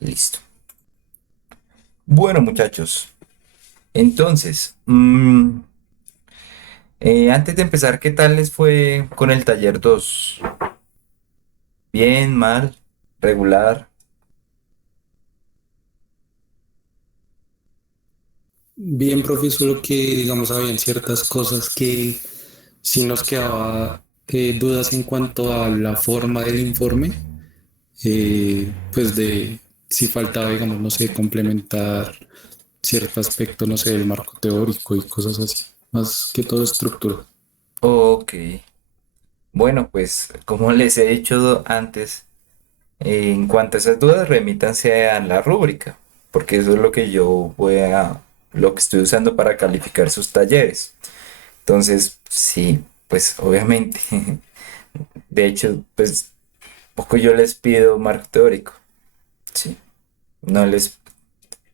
Listo. Bueno, muchachos, entonces, antes de empezar, ¿qué tal les fue con el taller 2? ¿Bien, mal, regular? Bien, profe, solo que, digamos, habían ciertas cosas que sí nos quedaba dudas en cuanto a la forma del informe, pues de si faltaba, digamos, no sé, complementar cierto aspecto, no sé, del marco teórico y cosas así, más que todo estructura. Ok. Bueno, pues como les he dicho antes, en cuanto a esas dudas, remítanse a la rúbrica, porque eso es lo que lo que estoy usando para calificar sus talleres. Entonces, sí, pues obviamente, de hecho, pues poco yo les pido marco teórico, sí, no les,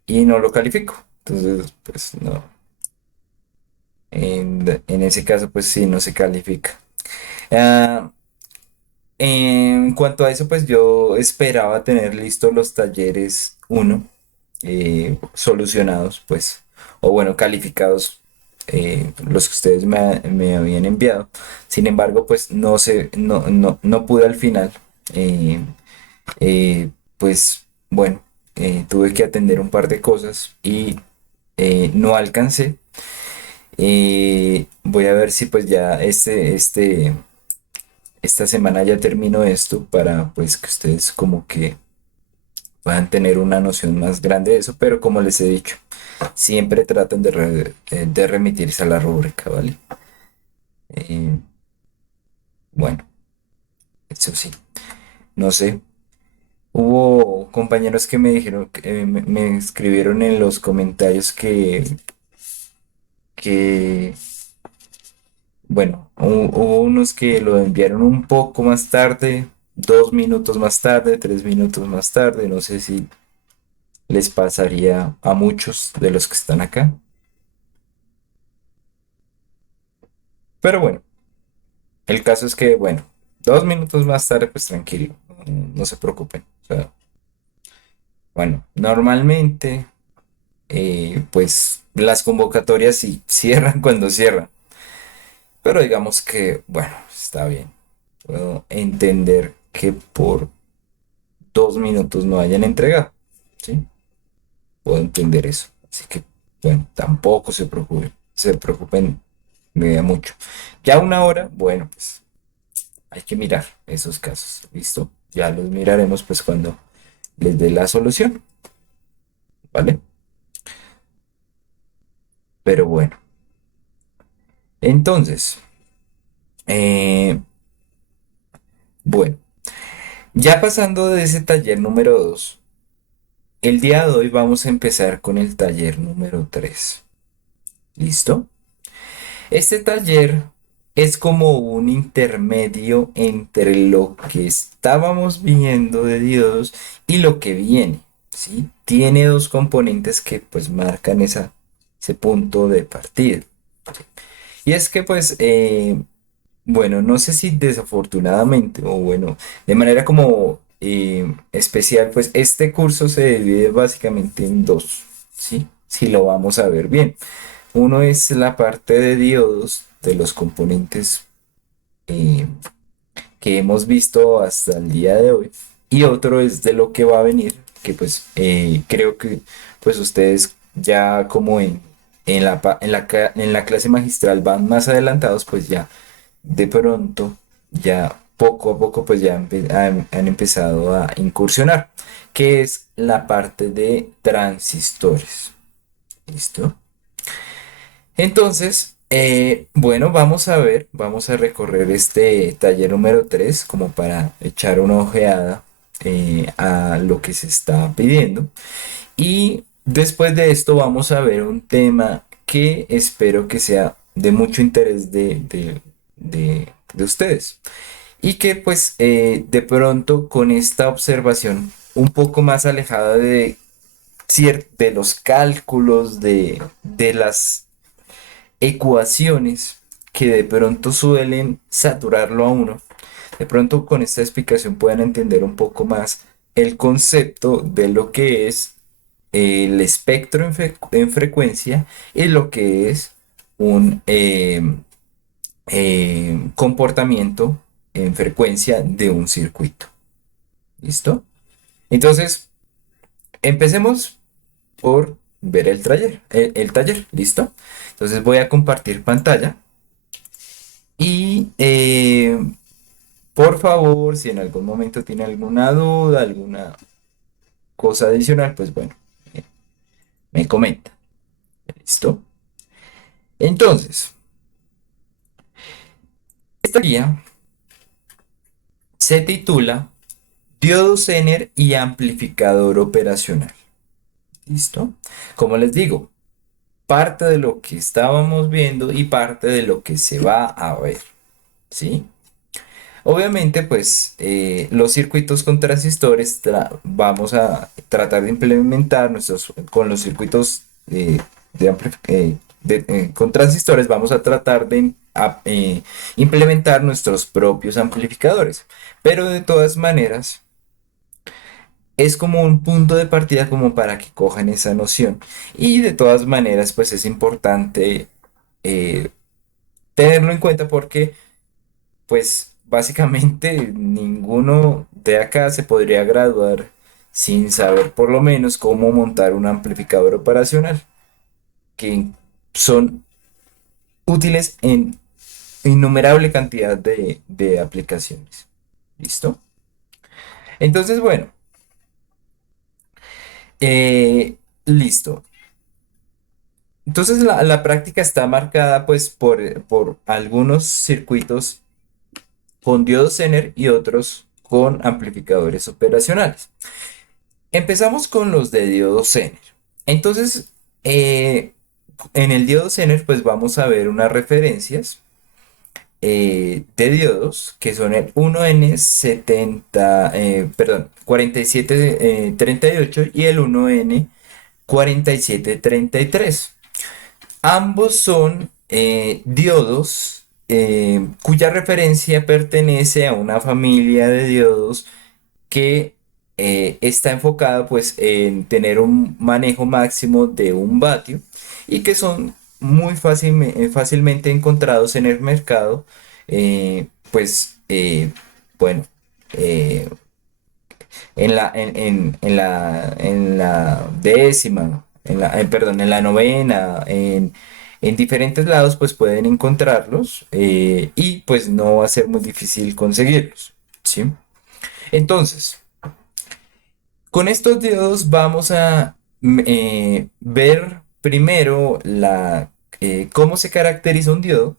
y no lo califico. Entonces, pues no, en ese caso, pues sí, no se califica. Ah, en cuanto a eso, pues yo esperaba tener listos los talleres uno solucionados, pues, o bueno, calificados, los que ustedes me habían enviado. Sin embargo, pues no pude al final. Eh, pues bueno, tuve que atender un par de cosas y no alcancé. Voy a ver si pues ya esta semana ya termino esto para pues que ustedes como que puedan tener una noción más grande de eso, pero como les he dicho, siempre traten de remitirse a la rúbrica, ¿vale? Eh, bueno, eso sí, no sé. Hubo compañeros que me dijeron, que, me escribieron en los comentarios que bueno, hubo unos que lo enviaron un poco más tarde, 2 minutos más tarde, 3 minutos más tarde, no sé si les pasaría a muchos de los que están acá. Pero bueno, el caso es que, bueno, 2 minutos más tarde, pues tranquilo, no se preocupen. O sea, bueno, normalmente, pues las convocatorias sí cierran cuando cierran, pero digamos que, bueno, está bien. Puedo entender que por 2 minutos no hayan entregado, ¿sí? Puedo entender eso. Así que, bueno, tampoco se preocupen mucho. Ya una hora, bueno, pues hay que mirar esos casos, ¿listo? Ya los miraremos pues cuando les dé la solución, ¿vale? Pero bueno, entonces, eh, bueno, ya pasando de ese taller número 2, el día de hoy vamos a empezar con el taller número 3. ¿Listo? Este taller es como un intermedio entre lo que estábamos viendo de diodos y lo que viene, ¿sí? Tiene dos componentes que pues marcan ese punto de partida. Y es que pues, bueno, no sé si desafortunadamente o bueno, de manera como especial, pues este curso se divide básicamente en dos, ¿sí? Si lo vamos a ver bien. Uno es la parte de diodos de los componentes eh, que hemos visto hasta el día de hoy. Y otro es de lo que va a venir, que pues creo que pues ustedes ya como en la clase magistral van más adelantados, pues ya de pronto, ya poco a poco pues ya han empezado a incursionar, que es la parte de transistores. ¿Listo? Entonces, bueno, vamos a ver, vamos a recorrer este taller número 3 como para echar una ojeada a lo que se está pidiendo. Y después de esto vamos a ver un tema que espero que sea de mucho interés de ustedes. Y que pues de pronto con esta observación un poco más alejada de los cálculos, de las ecuaciones que de pronto suelen saturarlo a uno. De pronto con esta explicación pueden entender un poco más el concepto de lo que es el espectro en frecuencia y lo que es un comportamiento en frecuencia de un circuito. ¿Listo? Entonces, empecemos por ver el taller. ¿Listo? Entonces voy a compartir pantalla y por favor, si en algún momento tiene alguna duda, alguna cosa adicional, pues bueno, eh, me comenta. ¿Listo? Entonces, esta guía se titula Diodo Zener y amplificador operacional. ¿Listo? Como les digo, parte de lo que estábamos viendo y parte de lo que se va a ver. ¿Sí? Obviamente, pues los circuitos con transistores vamos a tratar de implementar con los circuitos con transistores, vamos a tratar de implementar nuestros propios amplificadores. Pero de todas maneras, es como un punto de partida como para que cojan esa noción. Y de todas maneras, pues es importante eh, tenerlo en cuenta porque pues básicamente ninguno de acá se podría graduar sin saber por lo menos cómo montar un amplificador operacional, que son útiles en innumerable cantidad de aplicaciones. ¿Listo? Entonces, bueno, listo. Entonces la práctica está marcada pues por algunos circuitos con diodos Zener y otros con amplificadores operacionales. Empezamos con los de diodo Zener. Entonces, eh, en el diodo Zener, pues vamos a ver unas referencias de diodos que son el 1N70, perdón, 4738 y el 1N4733. Ambos son diodos cuya referencia pertenece a una familia de diodos que está enfocada pues en tener un manejo máximo de 1 vatio y que son muy fácilmente encontrados en el mercado, pues bueno, eh, en la décima, perdón, en la novena, en diferentes lados pues pueden encontrarlos y pues no va a ser muy difícil conseguirlos, ¿sí? Entonces, con estos diodos vamos a ver primero cómo se caracteriza un diodo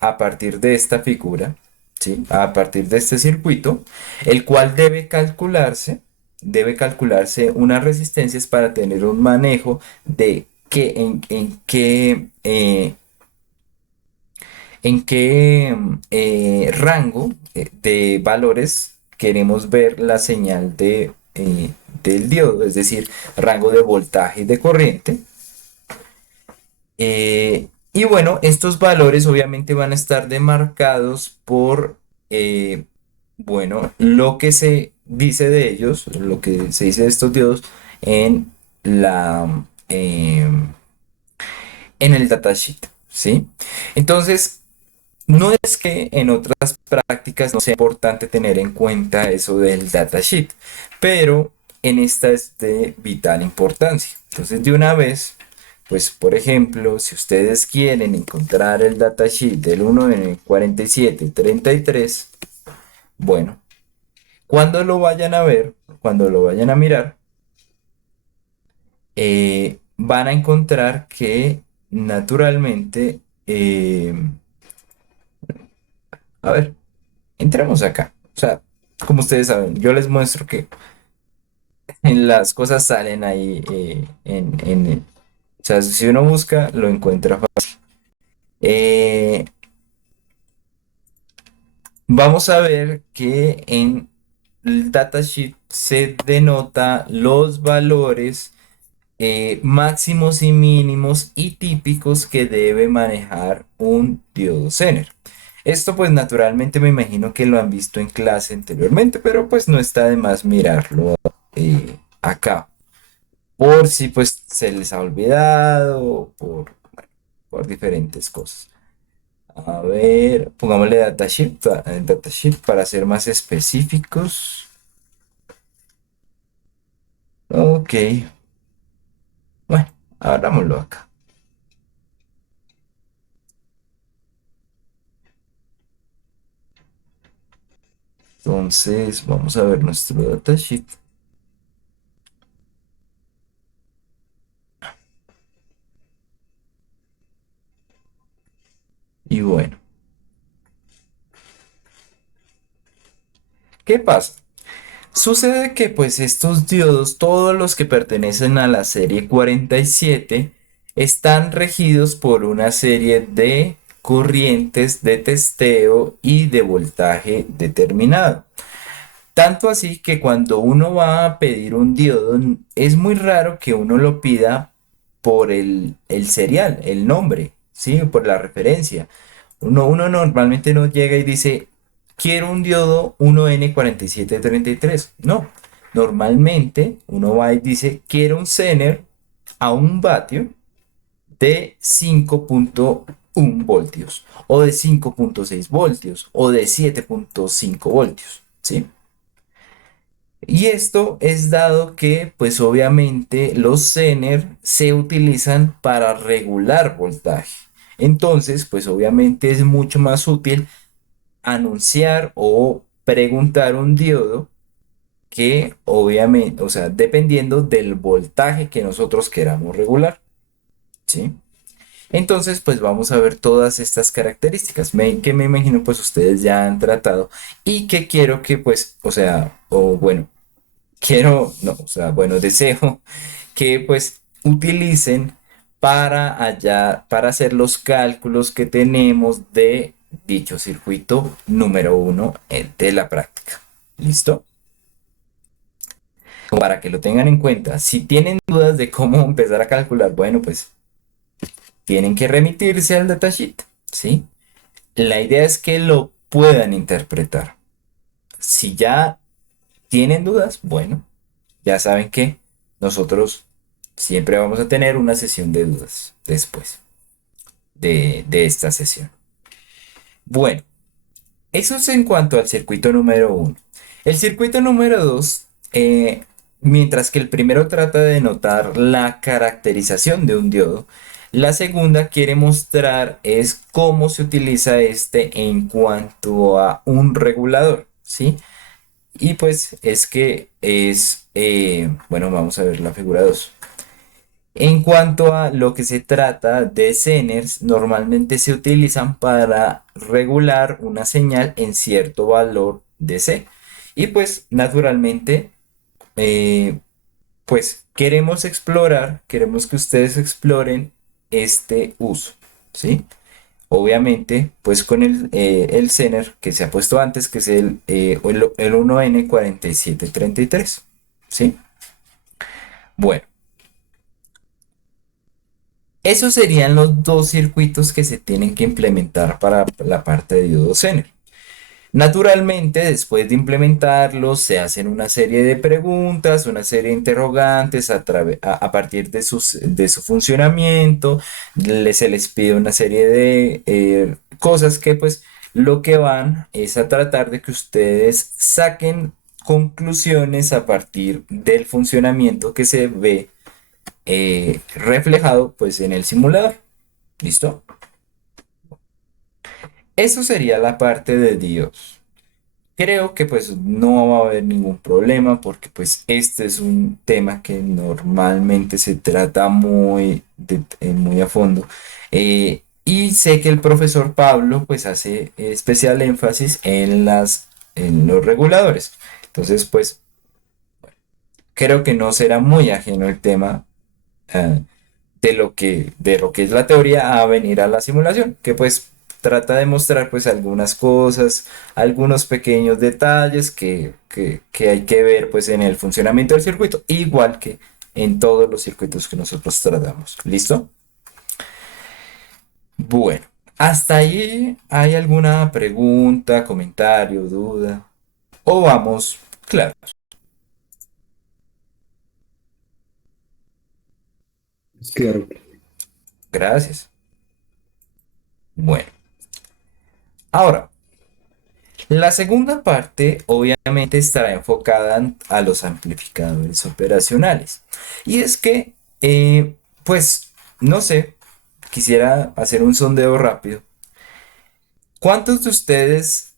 a partir de esta figura, ¿sí? A partir de este circuito, el cual debe calcularse unas resistencias para tener un manejo de en qué rango de valores queremos ver la señal del diodo, es decir, rango de voltaje y de corriente. Y bueno, estos valores obviamente van a estar demarcados por, bueno, lo que se dice de ellos, lo que se dice de estos diodos en la, en el datasheet, ¿sí? Entonces, no es que en otras prácticas no sea importante tener en cuenta eso del datasheet, pero en esta es de vital importancia. Entonces, de una vez, pues por ejemplo, si ustedes quieren encontrar el datasheet del 1N4733, bueno, cuando lo vayan a ver, cuando lo vayan a mirar, van a encontrar que naturalmente, a ver, entremos acá. O sea, como ustedes saben, yo les muestro que las cosas salen ahí o sea, si uno busca, lo encuentra fácil. Eh, Vamos a ver que en el datasheet se denota los valores máximos y mínimos y típicos que debe manejar un diodo Zener. Esto pues naturalmente me imagino que lo han visto en clase anteriormente, pero pues no está de más mirarlo acá. Por si pues se les ha olvidado, o por diferentes cosas. A ver, pongámosle datasheet para ser más específicos. Ok, bueno, abrámoslo acá. Entonces, vamos a ver nuestro datasheet. Y bueno, ¿qué pasa? Sucede que pues estos diodos, todos los que pertenecen a la serie 47, están regidos por una serie de corrientes de testeo y de voltaje determinado. Tanto así que cuando uno va a pedir un diodo, es muy raro que uno lo pida por el serial, el nombre, ¿sí? Por la referencia. Uno normalmente no llega y dice, quiero un diodo 1N4733. No, normalmente uno va y dice, quiero un Zener a 1 vatio de 5,1 voltios, o de 5,6 voltios, o de 7,5 voltios, ¿sí? Y esto es dado que, pues obviamente, los Zener se utilizan para regular voltaje. Entonces, pues obviamente es mucho más útil anunciar o preguntar un diodo que obviamente, o sea, dependiendo del voltaje que nosotros queramos regular, ¿sí? Entonces, pues vamos a ver todas estas características que me imagino pues ustedes ya han tratado y que quiero que pues, o sea, o bueno, quiero, no, o sea, bueno, deseo que pues utilicen para hacer los cálculos que tenemos de dicho circuito número uno de la práctica. ¿Listo? Como para que lo tengan en cuenta. Si tienen dudas de cómo empezar a calcular, bueno, pues tienen que remitirse al datasheet, ¿sí? La idea es que lo puedan interpretar. Si ya tienen dudas, bueno, ya saben que nosotros siempre vamos a tener una sesión de dudas después de esta sesión. Bueno, eso es en cuanto al circuito número uno. El circuito número dos, mientras que el primero trata de notar la caracterización de un diodo, la segunda quiere mostrar es cómo se utiliza este en cuanto a un regulador, ¿sí? Y pues es que es, bueno, vamos a ver la figura 2. En cuanto a lo que se trata de Zeners, normalmente se utilizan para regular una señal en cierto valor de C. Y pues naturalmente, eh, pues queremos que ustedes exploren este uso, ¿sí? Obviamente, pues con el Zener que se ha puesto antes, que es el 1N4733, ¿sí? Bueno. Esos serían los dos circuitos que se tienen que implementar para la parte de diodo Zener. Naturalmente, después de implementarlos, se hacen una serie de preguntas, una serie de interrogantes a partir de su funcionamiento. Se les pide una serie de cosas que pues lo que van es a tratar de que ustedes saquen conclusiones a partir del funcionamiento que se ve reflejado pues en el simulador. ¿Listo? Eso sería la parte de Dios. Creo que pues no va a haber ningún problema porque pues este es un tema que normalmente se trata muy a fondo. Y sé que el profesor Pablo pues hace especial énfasis en los reguladores. Entonces pues creo que no será muy ajeno el tema de lo que es la teoría a venir a la simulación, que pues trata de mostrar pues algunas cosas, algunos pequeños detalles que hay que ver pues en el funcionamiento del circuito, igual que en todos los circuitos que nosotros tratamos. ¿Listo? Bueno, hasta ahí hay alguna pregunta, comentario, duda, o vamos, claro. Claro. Gracias. Bueno, ahora, la segunda parte obviamente estará enfocada a los amplificadores operacionales. Y es que, pues, no sé, quisiera hacer un sondeo rápido. ¿Cuántos de ustedes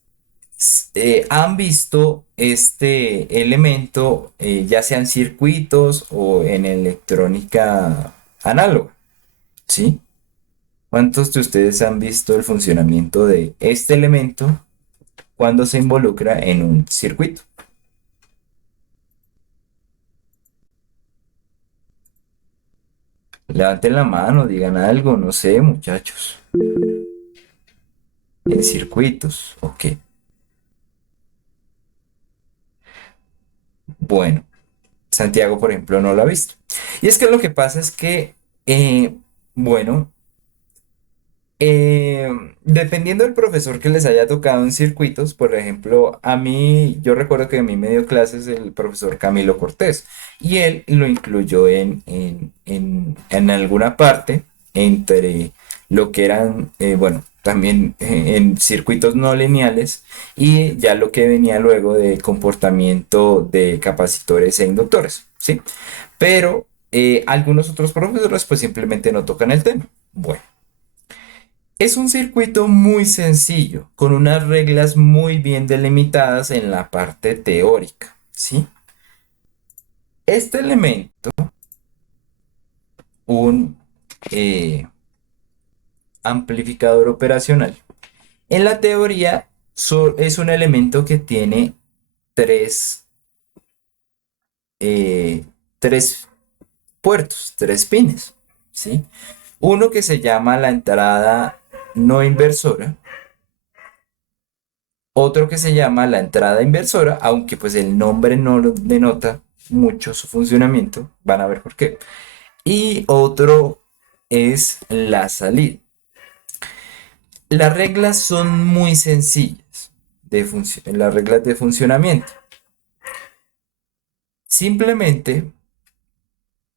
han visto este elemento, ya sean circuitos o en electrónica análoga? ¿Sí? ¿Cuántos de ustedes han visto el funcionamiento de este elemento cuando se involucra en un circuito? Levanten la mano, digan algo, no sé, muchachos. En circuitos, ok. Bueno, Santiago, por ejemplo, no lo ha visto. Y es que lo que pasa es que, bueno, Eh, dependiendo del profesor que les haya tocado en circuitos, por ejemplo, a mí, yo recuerdo que a mí me dio clases el profesor Camilo Cortés y él lo incluyó en alguna parte entre lo que eran, bueno, también en circuitos no lineales y ya lo que venía luego de comportamiento de capacitores e inductores, ¿sí? Pero algunos otros profesores pues simplemente no tocan el tema. Bueno. Es un circuito muy sencillo, con unas reglas muy bien delimitadas en la parte teórica, ¿sí? Este elemento, un eh, amplificador operacional, en la teoría es un elemento que tiene tres, eh, tres puertos, tres pines, ¿sí? Uno que se llama la entrada no inversora, otro que se llama la entrada inversora, aunque pues el nombre no lo denota mucho su funcionamiento, van a ver por qué. Y otro es la salida. Las reglas son muy sencillas, las reglas de funcionamiento. Simplemente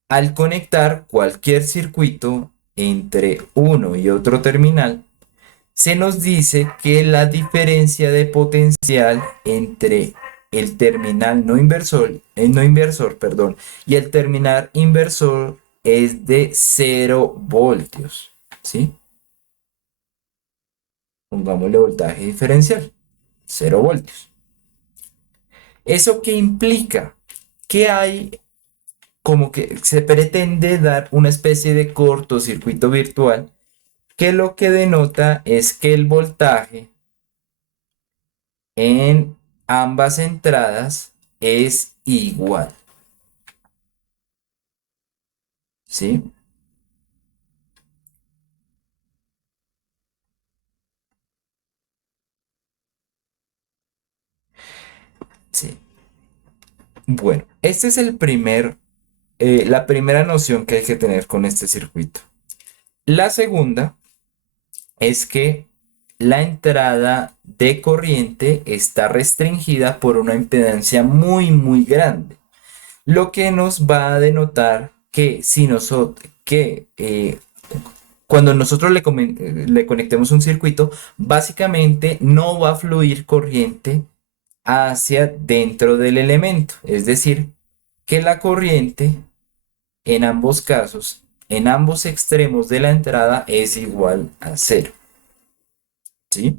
al conectar cualquier circuito entre uno y otro terminal, se nos dice que la diferencia de potencial entre el terminal no inversor, perdón, y el terminal inversor es de 0 voltios, ¿sí? Pongámosle voltaje diferencial, 0 voltios. ¿Eso qué implica? Que hay como que se pretende dar una especie de cortocircuito virtual que lo que denota es que el voltaje en ambas entradas es igual, ¿sí? Sí. Bueno, este es la primera noción que hay que tener con este circuito. La segunda es que la entrada de corriente está restringida por una impedancia muy, muy grande, lo que nos va a denotar que si nosotros, que cuando nosotros le conectemos un circuito, básicamente no va a fluir corriente hacia dentro del elemento. Es decir, que la corriente en ambos casos, en ambos extremos de la entrada, es igual a cero. ¿Sí?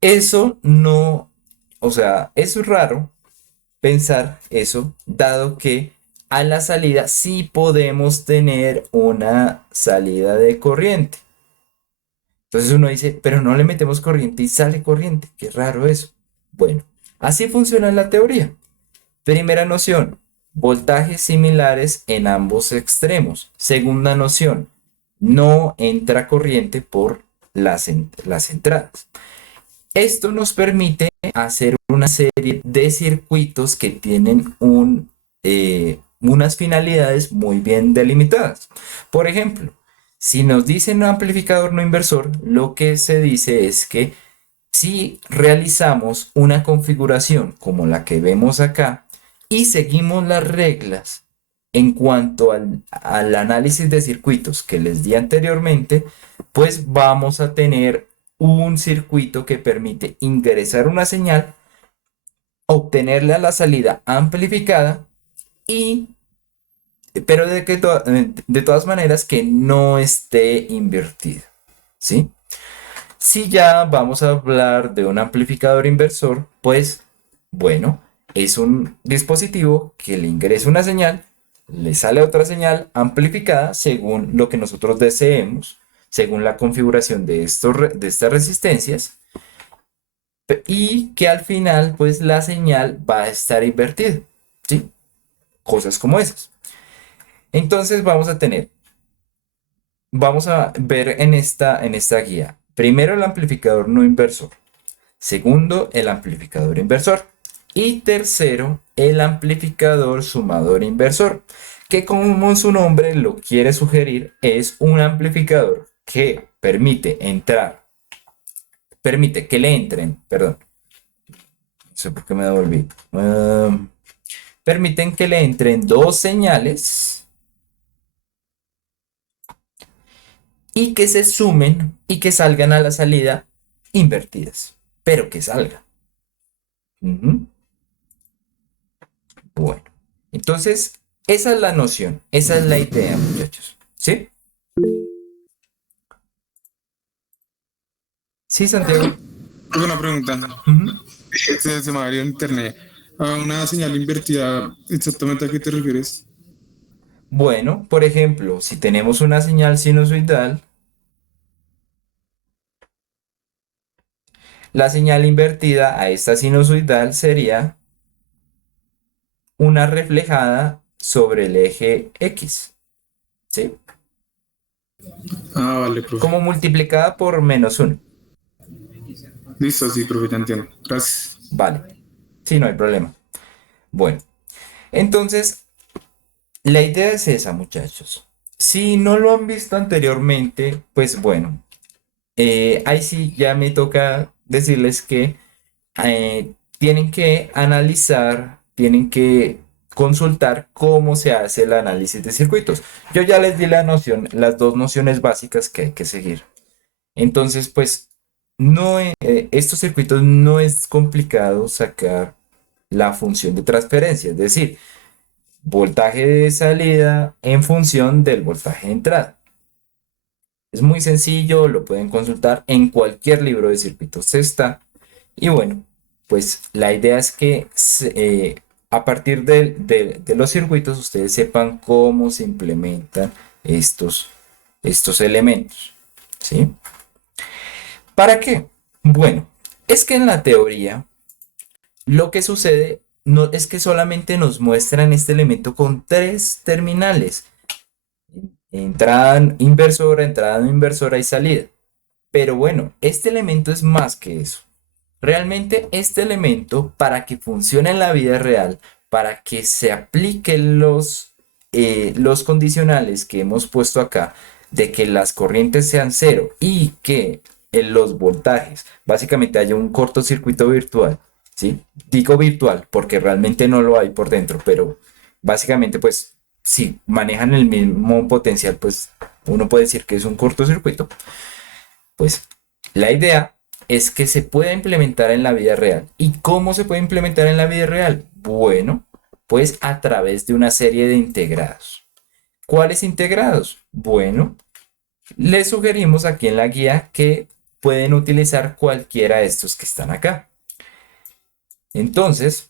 Eso no, o sea, es raro pensar eso, dado que a la salida sí podemos tener una salida de corriente. Entonces uno dice, pero no le metemos corriente y sale corriente. Qué raro eso. Bueno, así funciona la teoría. Primera noción, voltajes similares en ambos extremos. Segunda noción, no entra corriente por las entradas. Esto nos permite hacer una serie de circuitos que tienen unas finalidades muy bien delimitadas. Por ejemplo, si nos dicen un amplificador no inversor, lo que se dice es que si realizamos una configuración como la que vemos acá y seguimos las reglas En cuanto al análisis de circuitos que les di anteriormente, pues vamos a tener un circuito que permite ingresar una señal, obtenerla a la salida amplificada y, pero de todas maneras que no esté invertida, ¿sí? Si ya vamos a hablar de un amplificador inversor, pues bueno, es un dispositivo que le ingresa una señal, le sale otra señal amplificada según lo que nosotros deseemos, según la configuración de estas resistencias, y que al final pues la señal va a estar invertida, ¿sí? Cosas como esas. Entonces vamos a ver en esta guía, primero el amplificador no inversor. Segundo, el amplificador inversor. Y tercero, el amplificador sumador inversor, que como su nombre lo quiere sugerir, es un amplificador que permite que le entren, perdón, no sé por qué me devolví, permiten que le entren dos señales y que se sumen y que salgan a la salida invertidas, pero que salgan. Ujú. Bueno, entonces esa es la noción, esa es la idea, muchachos. ¿Sí? Sí, Santiago. Tengo una pregunta. Ujú. Se me abrió en internet. A una señal invertida, ¿exactamente a qué te refieres? Bueno, por ejemplo, si tenemos una señal sinusoidal, la señal invertida a esta sinusoidal sería una reflejada sobre el eje X, ¿sí? Ah, vale, profe. Como multiplicada por -1. Listo, sí, profe, ya entiendo. Gracias. Vale, sí, no hay problema. Bueno, entonces la idea es esa, muchachos. Si no lo han visto anteriormente, pues bueno, ahí sí ya me toca decirles que tienen que analizar, tienen que consultar cómo se hace el análisis de circuitos. Yo ya les di la noción, las dos nociones básicas que hay que seguir. Entonces, pues, estos circuitos no es complicado sacar la función de transferencia, es decir, voltaje de salida en función del voltaje de entrada. Es muy sencillo, lo pueden consultar en cualquier libro de circuitos está. Y bueno, pues la idea es que a partir de los circuitos ustedes sepan cómo se implementan estos elementos. ¿Sí? ¿Para qué? Bueno, es que en la teoría lo que sucede no, es que solamente nos muestran este elemento con tres terminales. Entrada no inversora y salida. Pero bueno, este elemento es más que eso. Realmente este elemento, para que funcione en la vida real, para que se apliquen los condicionales que hemos puesto acá, de que las corrientes sean cero y que en los voltajes básicamente haya un cortocircuito virtual, ¿sí? Digo virtual porque realmente no lo hay por dentro, pero básicamente pues si manejan el mismo potencial, pues uno puede decir que es un cortocircuito. Pues la idea es que se pueda implementar en la vida real. ¿Y cómo se puede implementar en la vida real? Bueno, pues a través de una serie de integrados. ¿Cuáles integrados? Bueno, les sugerimos aquí en la guía que pueden utilizar cualquiera de estos que están acá. Entonces,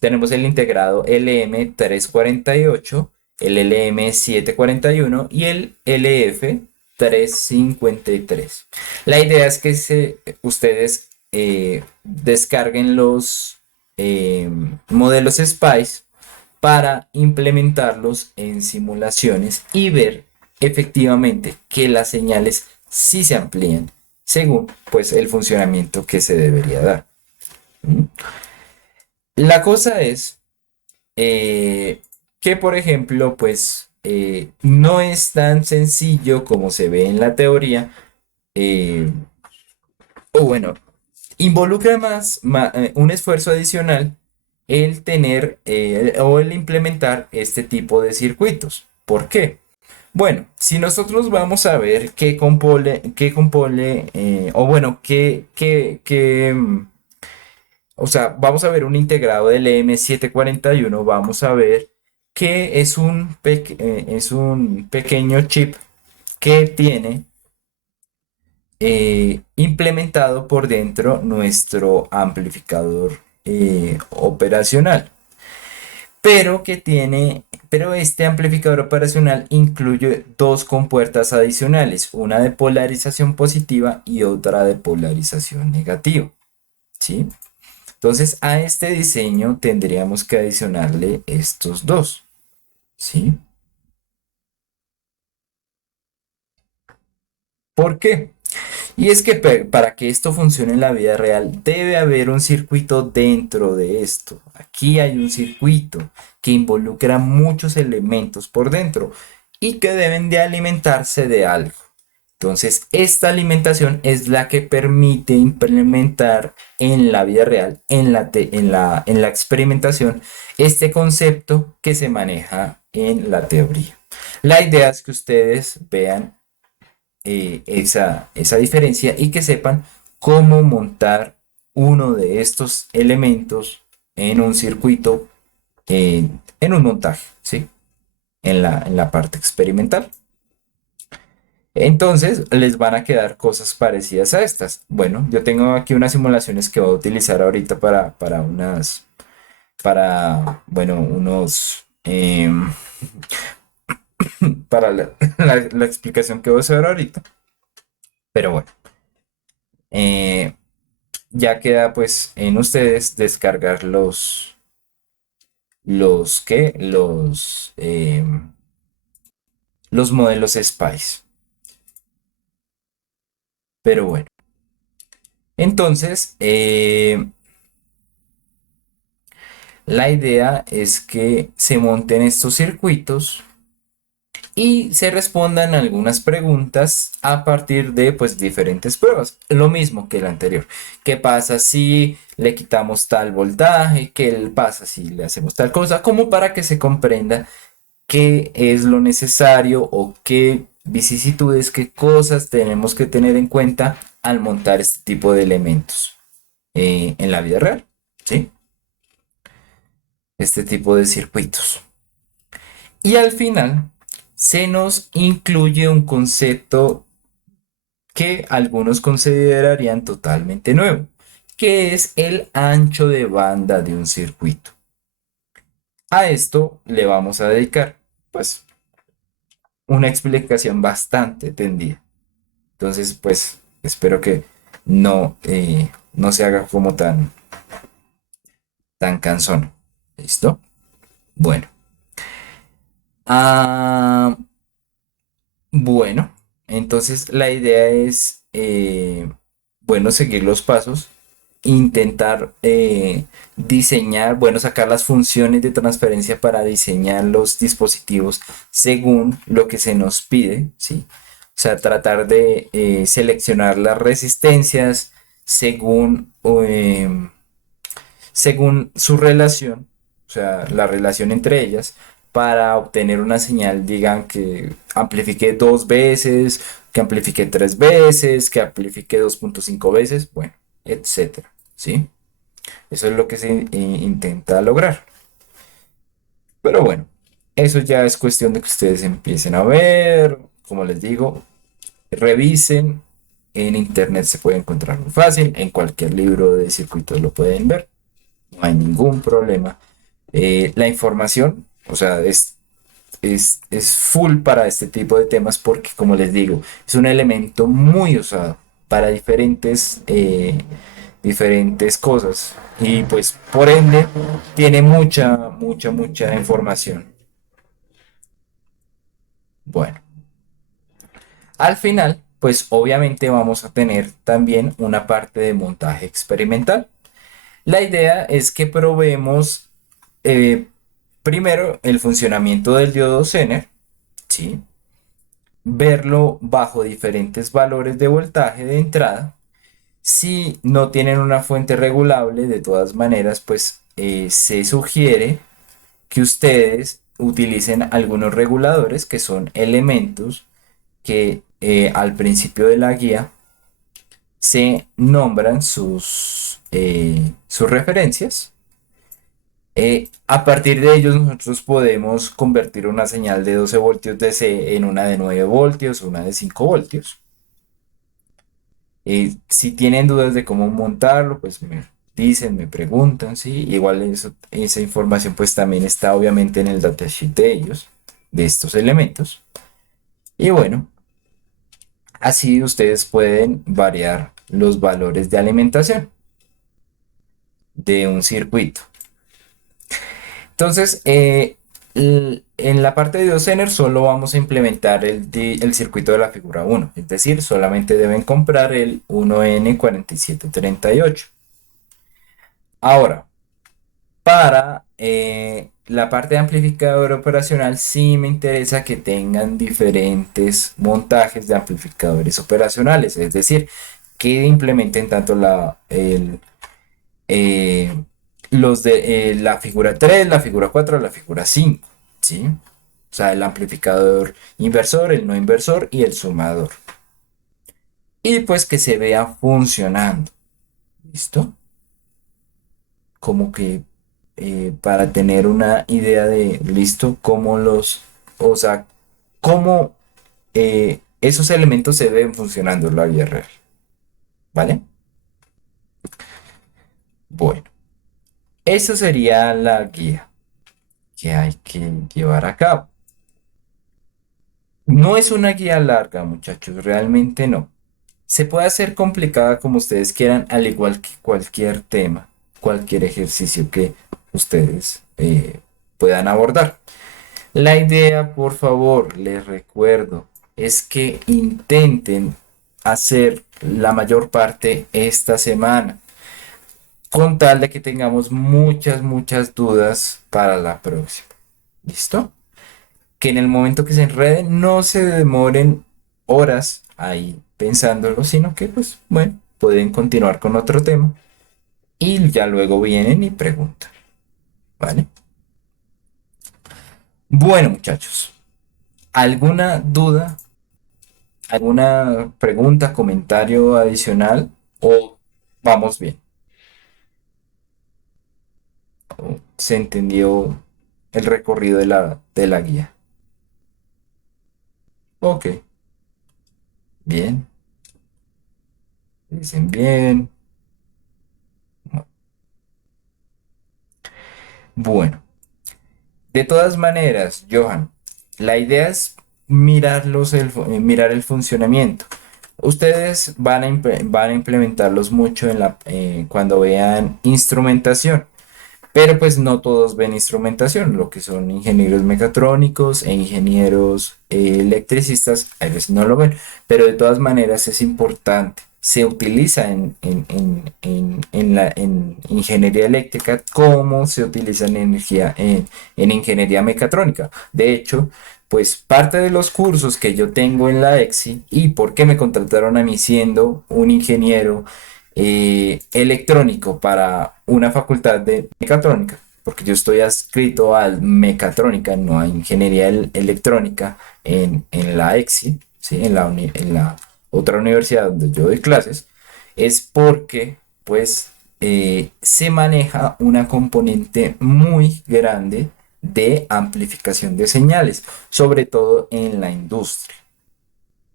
tenemos el integrado LM348, el LM741 y el LF353. La idea es que ustedes descarguen los modelos SPICE para implementarlos en simulaciones y ver efectivamente que las señales sí se amplían según pues el funcionamiento que se debería dar. ¿Mm? La cosa es que, por ejemplo, pues no es tan sencillo como se ve en la teoría, eh, o bueno, involucra un esfuerzo adicional el tener o el implementar este tipo de circuitos. ¿Por qué? Bueno, si nosotros vamos a ver o bueno, o sea, vamos a ver un integrado del EM741, vamos a ver que es un pequeño chip que tiene implementado por dentro nuestro amplificador operacional, pero este amplificador operacional incluye dos compuertas adicionales, una de polarización positiva y otra de polarización negativa, ¿sí? Entonces a este diseño tendríamos que adicionarle estos dos, ¿sí? ¿Por qué? Y es que para que esto funcione en la vida real debe haber un circuito dentro de esto. Aquí hay un circuito que involucra muchos elementos por dentro y que deben de alimentarse de algo. Entonces, esta alimentación es la que permite implementar en la vida real, en la experimentación, este concepto que se maneja en la teoría. La idea es que ustedes vean esa diferencia y que sepan cómo montar uno de estos elementos en un circuito, en un montaje, ¿sí? En la parte experimental. Entonces les van a quedar cosas parecidas a estas. Bueno, yo tengo aquí unas simulaciones que voy a utilizar ahorita bueno, para la explicación que voy a hacer ahorita. Pero bueno, eh, ya queda pues en ustedes descargar los que, los modelos Spice. Pero bueno, entonces, la idea es que se monten estos circuitos y se respondan algunas preguntas a partir de pues diferentes pruebas. Lo mismo que el anterior. ¿Qué pasa si le quitamos tal voltaje? ¿Qué pasa si le hacemos tal cosa? Como para que se comprenda qué es lo necesario o qué vicisitudes, qué cosas tenemos que tener en cuenta al montar este tipo de elementos en la vida real, ¿sí? Este tipo de circuitos. Y al final se nos incluye un concepto que algunos considerarían totalmente nuevo, que es el ancho de banda de un circuito. A esto le vamos a dedicar, pues, una explicación bastante tendida. Entonces, pues, espero que no se haga como tan cansón. ¿Listo? Bueno. Ah, bueno, entonces la idea es, bueno, seguir los pasos, intentar diseñar, bueno, sacar las funciones de transferencia para diseñar los dispositivos según lo que se nos pide, ¿sí? O sea, tratar de seleccionar las resistencias según, según su relación, o sea, la relación entre ellas, para obtener una señal, digan que amplifique 2 veces, que amplifique 3 veces, que amplifique 2,5 veces, bueno, etcétera, ¿sí? Eso es lo que se intenta lograr. Pero bueno, eso ya es cuestión de que ustedes empiecen a ver, como les digo, revisen. En internet se puede encontrar muy fácil, en cualquier libro de circuitos lo pueden ver, no hay ningún problema. La información, o sea, es full para este tipo de temas porque, como les digo, es un elemento muy usado para diferentes cosas y pues por ende tiene mucha información. Bueno, al final, pues obviamente vamos a tener también una parte de montaje experimental. La idea es que probemos eh, primero el funcionamiento del diodo Zener, ¿sí? Verlo bajo diferentes valores de voltaje de entrada. Si no tienen una fuente regulable, de todas maneras, pues se sugiere que ustedes utilicen algunos reguladores que son elementos que al principio de la guía se nombran sus referencias. A partir de ellos nosotros podemos convertir una señal de 12 voltios DC en una de 9 voltios o una de 5 voltios. Si tienen dudas de cómo montarlo, pues me dicen, me preguntan, ¿sí? Igual esa información pues también está obviamente en el datasheet de ellos, de estos elementos. Y bueno, así ustedes pueden variar los valores de alimentación de un circuito. Entonces, en la parte de Diocener solo vamos a implementar el circuito de la figura 1, es decir, solamente deben comprar el 1N4738. Ahora, para la parte de amplificador operacional, sí me interesa que tengan diferentes montajes de amplificadores operacionales, es decir, que implementen tanto eh, los de la figura 3, la figura 4, la figura 5, ¿sí? O sea, el amplificador inversor, el no inversor y el sumador. Y pues que se vea funcionando. ¿Listo? Como que para tener una idea de, listo, o sea, cómo esos elementos se ven funcionando en la vida real. ¿Vale? Bueno, esa sería la guía que hay que llevar a cabo. No es una guía larga, muchachos, realmente no. Se puede hacer complicada como ustedes quieran, al igual que cualquier tema, cualquier ejercicio que ustedes puedan abordar. La idea, por favor, les recuerdo, es que intenten hacer la mayor parte esta semana, con tal de que tengamos muchas dudas para la próxima. ¿Listo? Que en el momento que se enreden no se demoren horas ahí pensándolo, sino que pues bueno, pueden continuar con otro tema y ya luego vienen y preguntan, ¿vale? Bueno, muchachos, ¿alguna duda, alguna pregunta, comentario adicional o vamos bien? ¿O se entendió el recorrido de la guía? Ok, bien, dicen bien. Bueno, de todas maneras, Johan, la idea es mirar el funcionamiento. Ustedes van a implementarlos mucho cuando vean instrumentación, pero pues no todos ven instrumentación, lo que son ingenieros mecatrónicos e ingenieros electricistas, a veces no lo ven, pero de todas maneras es importante. Se utiliza en ingeniería eléctrica como se utiliza en ingeniería mecatrónica. De hecho, pues parte de los cursos que yo tengo en la EXI y por qué me contrataron a mí siendo un ingeniero electrónico para una facultad de mecatrónica, porque yo estoy adscrito a mecatrónica, no a ingeniería electrónica en la EXI, ¿sí? En la otra universidad donde yo doy clases, es porque pues se maneja una componente muy grande de amplificación de señales, sobre todo en la industria,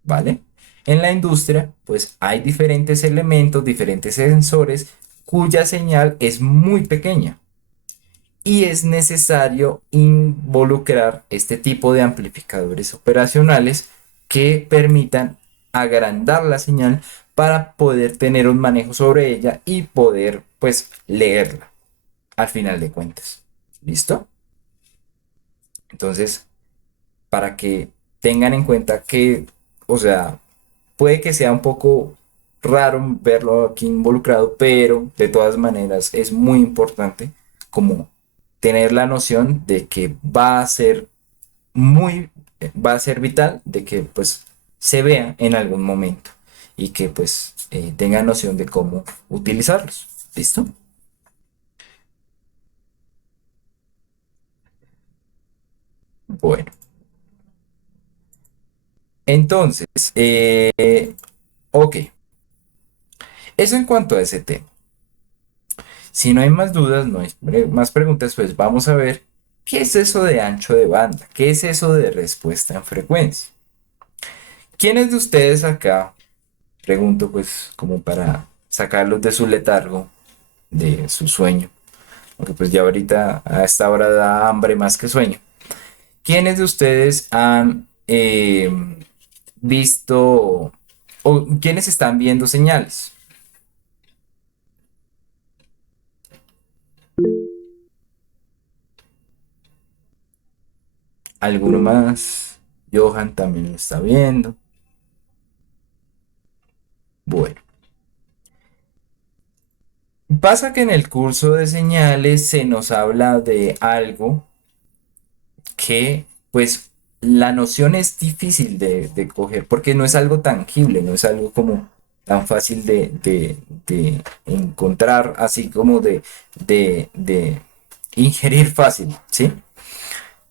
¿vale? En la industria, pues hay diferentes elementos, diferentes sensores cuya señal es muy pequeña y es necesario involucrar este tipo de amplificadores operacionales que permitan agrandar la señal para poder tener un manejo sobre ella y poder, pues, leerla al final de cuentas. ¿Listo? Entonces, para que tengan en cuenta que, o sea, puede que sea un poco raro verlo aquí involucrado, pero de todas maneras es muy importante como tener la noción de que va a ser vital de que pues se vea en algún momento y que pues tengan noción de cómo utilizarlos. ¿Listo? Bueno, entonces, ok, eso en cuanto a ese tema. Si no hay más dudas, no hay más preguntas, pues vamos a ver qué es eso de ancho de banda, qué es eso de respuesta en frecuencia. ¿Quiénes de ustedes acá, pregunto pues como para sacarlos de su letargo, de su sueño, porque pues ya ahorita a esta hora da hambre más que sueño? ¿Quiénes de ustedes han visto o quiénes están viendo señales? ¿Alguno más? Johan también lo está viendo. Bueno, pasa que en el curso de señales se nos habla de algo que, pues, la noción es difícil de coger porque no es algo tangible, no es algo como tan fácil de encontrar, así como de ingerir fácil, ¿sí?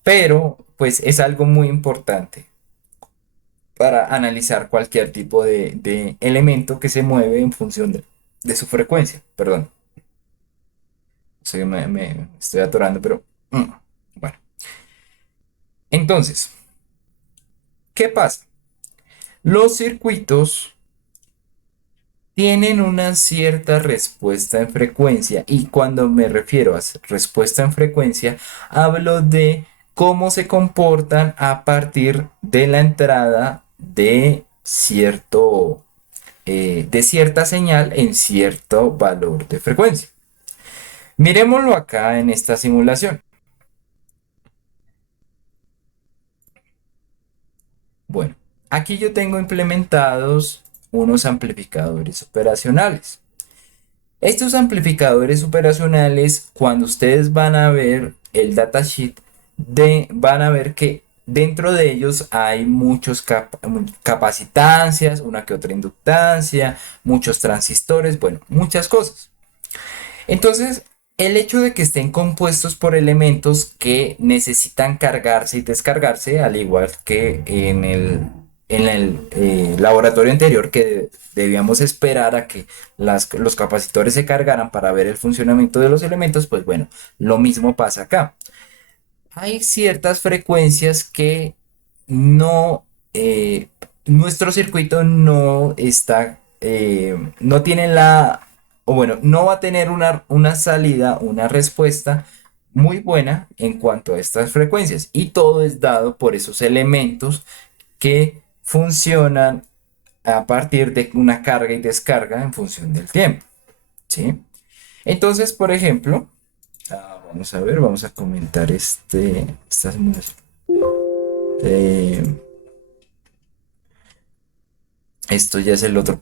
Pero, pues, es algo muy importante para analizar cualquier tipo de elemento que se mueve en función de su frecuencia. Perdón, sé que me estoy atorando, pero bueno. Entonces, ¿qué pasa? Los circuitos tienen una cierta respuesta en frecuencia y cuando me refiero a respuesta en frecuencia, hablo de cómo se comportan a partir de la entrada de cierta señal en cierto valor de frecuencia. Miremoslo acá en esta simulación. Bueno, aquí yo tengo implementados unos amplificadores operacionales. Estos amplificadores operacionales, cuando ustedes van a ver el datasheet, van a ver que dentro de ellos hay muchos capacitancias, una que otra inductancia, muchos transistores, bueno, muchas cosas. Entonces, el hecho de que estén compuestos por elementos que necesitan cargarse y descargarse, al igual que en el laboratorio anterior, que debíamos esperar a que los capacitores se cargaran para ver el funcionamiento de los elementos, pues bueno, lo mismo pasa acá. Hay ciertas frecuencias que no, nuestro circuito no está, no tiene o bueno, no va a tener una salida, una respuesta muy buena en cuanto a estas frecuencias. Y todo es dado por esos elementos que funcionan a partir de una carga y descarga en función del tiempo, ¿sí? Entonces, por ejemplo, vamos a ver, vamos a comentar esta simulación. Eh, Esto ya es el otro.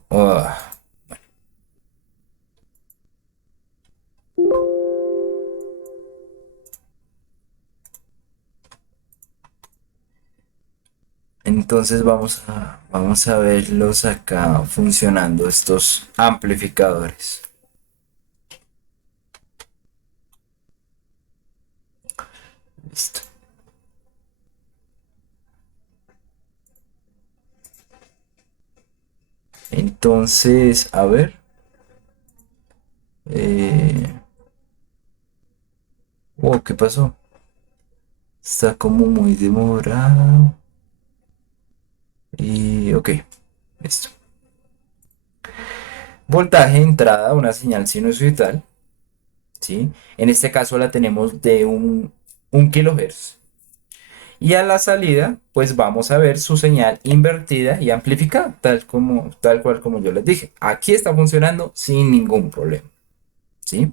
Entonces vamos a verlos acá funcionando estos amplificadores. Listo. Entonces, a ver. eh, ¿Qué pasó? Está como muy demorado. Y ok, listo. Voltaje de entrada, una señal sinusoidal, ¿sí? En este caso la tenemos de un kilohertz. Y a la salida, pues vamos a ver su señal invertida y amplificada, tal cual como yo les dije. Aquí está funcionando sin ningún problema, ¿sí?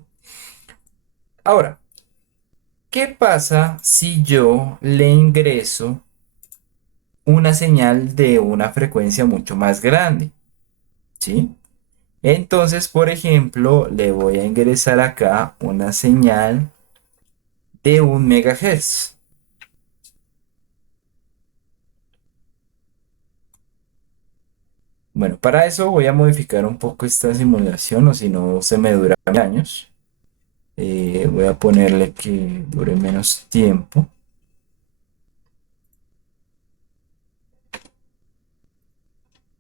Ahora, ¿qué pasa si yo le ingreso una señal de una frecuencia mucho más grande? ¿Sí? Entonces, por ejemplo, le voy a ingresar acá una señal de 1 MHz. Bueno, para eso voy a modificar un poco esta simulación, o si no se me dura años. Voy a ponerle que dure menos tiempo.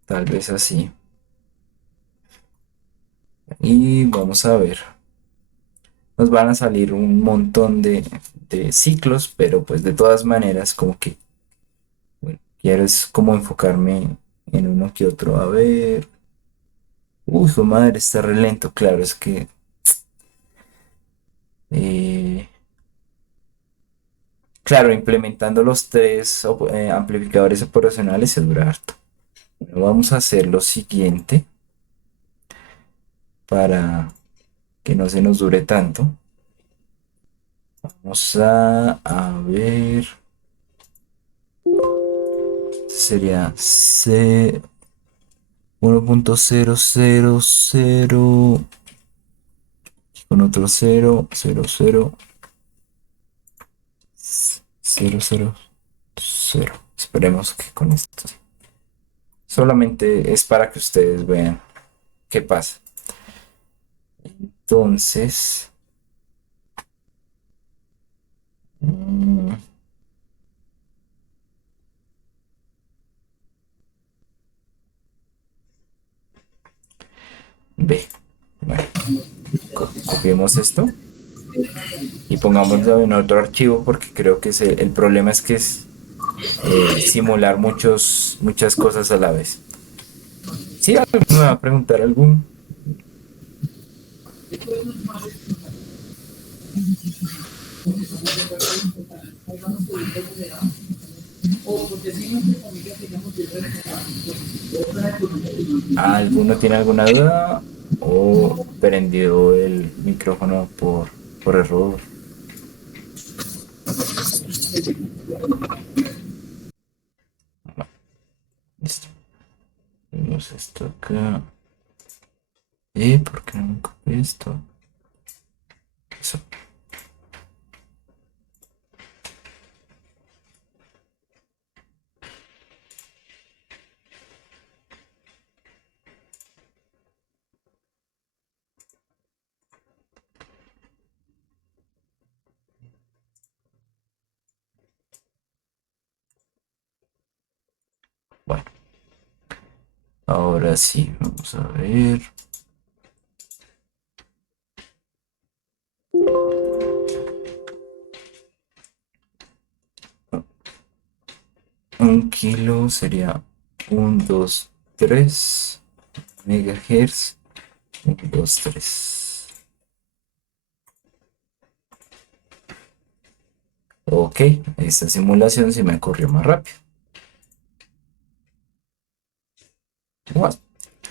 tal vez así. Y vamos a ver. Nos van a salir un montón de ciclos, pero pues de todas maneras, como que bueno, quiero es como enfocarme en uno que otro. A ver. Uy, su madre, está re lento. Claro, es que eh, claro, implementando los tres amplificadores operacionales se dura harto. Bueno, vamos a hacer lo siguiente para que no se nos dure tanto. Vamos a ver. Sería C 1.000 con otro 0, 0, 0, 0, 0, 0. Esperemos que con esto. Solamente es para que ustedes vean qué pasa. Entonces, mm, ve. Bueno, copiemos esto y pongámoslo en otro archivo porque creo que el problema es que es simular muchas cosas a la vez. ¿Sí? ¿Alguien me va a preguntar algún? ¿Alguno tiene alguna duda? ¿O prendió el micrófono por error? Listo. Tenemos esto acá. ¿Por qué no me copié esto? Eso. Bueno, ahora sí, vamos a ver. Un kilo sería 1, 2, 3 megahertz. 1, 2, 3. Ok, esta simulación se me corrió más rápido. What?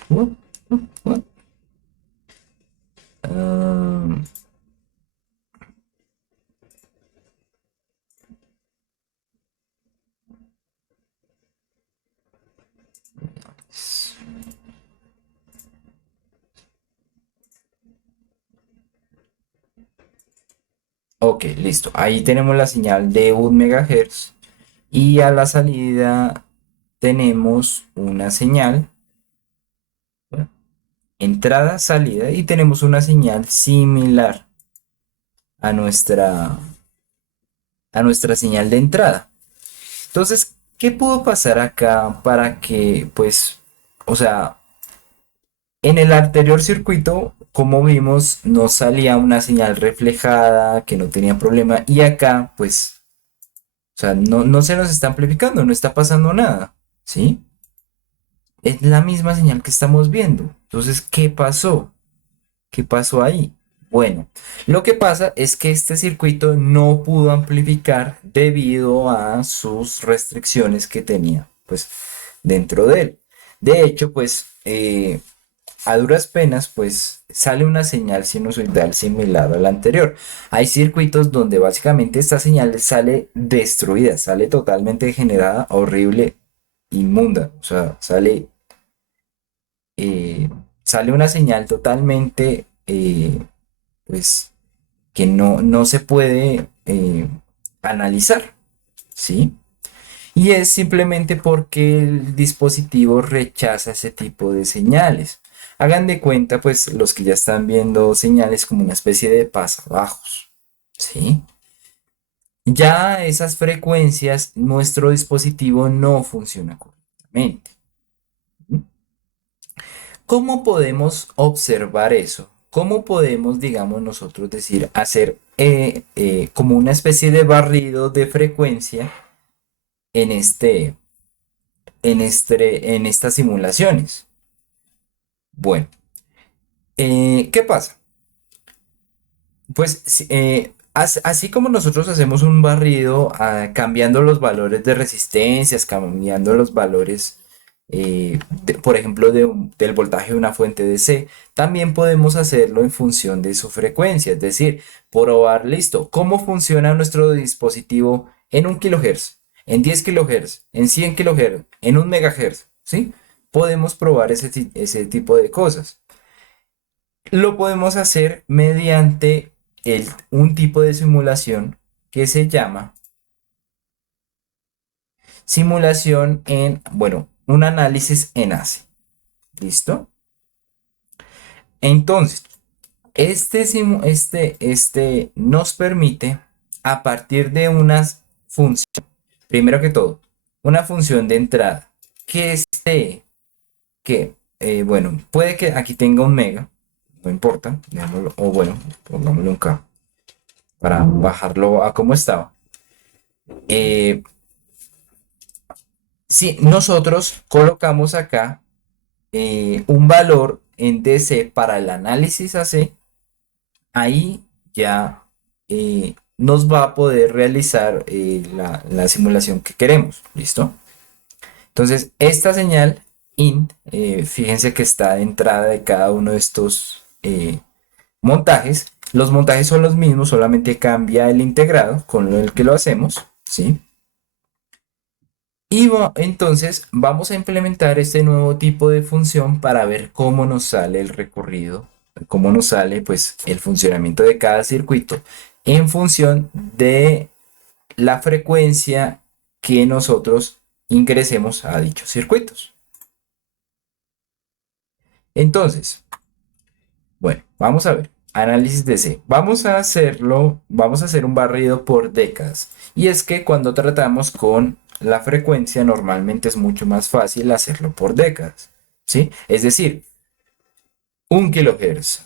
What? What? Um, ok, listo. Ahí tenemos la señal de 1 megahertz y a la salida tenemos una señal, bueno, entrada, salida y tenemos una señal similar a nuestra señal de entrada. Entonces, ¿qué pudo pasar acá para que, pues, o sea, en el anterior circuito, como vimos, no salía una señal reflejada, que no tenía problema, y acá, pues, o sea, no se nos está amplificando, no está pasando nada, ¿sí? Es la misma señal que estamos viendo. Entonces, ¿qué pasó? ¿Qué pasó ahí? Bueno, lo que pasa es que este circuito no pudo amplificar debido a sus restricciones que tenía, pues, dentro de él. De hecho, pues, a duras penas, pues, sale una señal sinusoidal similar a la anterior. Hay circuitos donde básicamente esta señal sale destruida, sale totalmente degenerada, horrible, inmunda. O sea, eh, sale una señal totalmente, pues, que no se puede analizar, ¿sí? Y es simplemente porque el dispositivo rechaza ese tipo de señales. Hagan de cuenta, pues, los que ya están viendo señales como una especie de pasabajos, ¿sí? Ya a esas frecuencias, nuestro dispositivo no funciona correctamente. ¿Cómo podemos observar eso? ¿Cómo podemos, digamos, nosotros decir, hacer como una especie de barrido de frecuencia en en estas simulaciones? Bueno, ¿qué pasa? Pues así como nosotros hacemos un barrido cambiando los valores de resistencias, cambiando los valores, por ejemplo, del voltaje de una fuente DC, también podemos hacerlo en función de su frecuencia, es decir, probar, listo, cómo funciona nuestro dispositivo en 1 kHz, en 10 kHz, en 100 kHz, en 1 MHz, ¿sí? Podemos probar ese tipo de cosas. Lo podemos hacer mediante un tipo de simulación que se llama simulación bueno, un análisis en ACE. ¿Listo? Entonces, este nos permite, a partir de unas funciones, primero que todo, una función de entrada que bueno, puede que aquí tenga un mega, no importa, o bueno, pongámoslo un K para bajarlo a como estaba. Eh, si nosotros colocamos acá un valor en DC para el análisis AC, ahí ya nos va a poder realizar la simulación que queremos. ¿Listo? Entonces, esta señal IN, fíjense que está de entrada de cada uno de estos montajes. Los montajes son los mismos, solamente cambia el integrado con el que lo hacemos, ¿sí? Y entonces vamos a implementar este nuevo tipo de función para ver cómo nos sale el recorrido, cómo nos sale pues el funcionamiento de cada circuito en función de la frecuencia que nosotros ingresemos a dichos circuitos. Entonces, bueno, vamos a ver. Análisis de C. Vamos a hacer un barrido por décadas. Y es que cuando tratamos con la frecuencia, normalmente es mucho más fácil hacerlo por décadas. ¿Sí? Es decir, 1 kHz,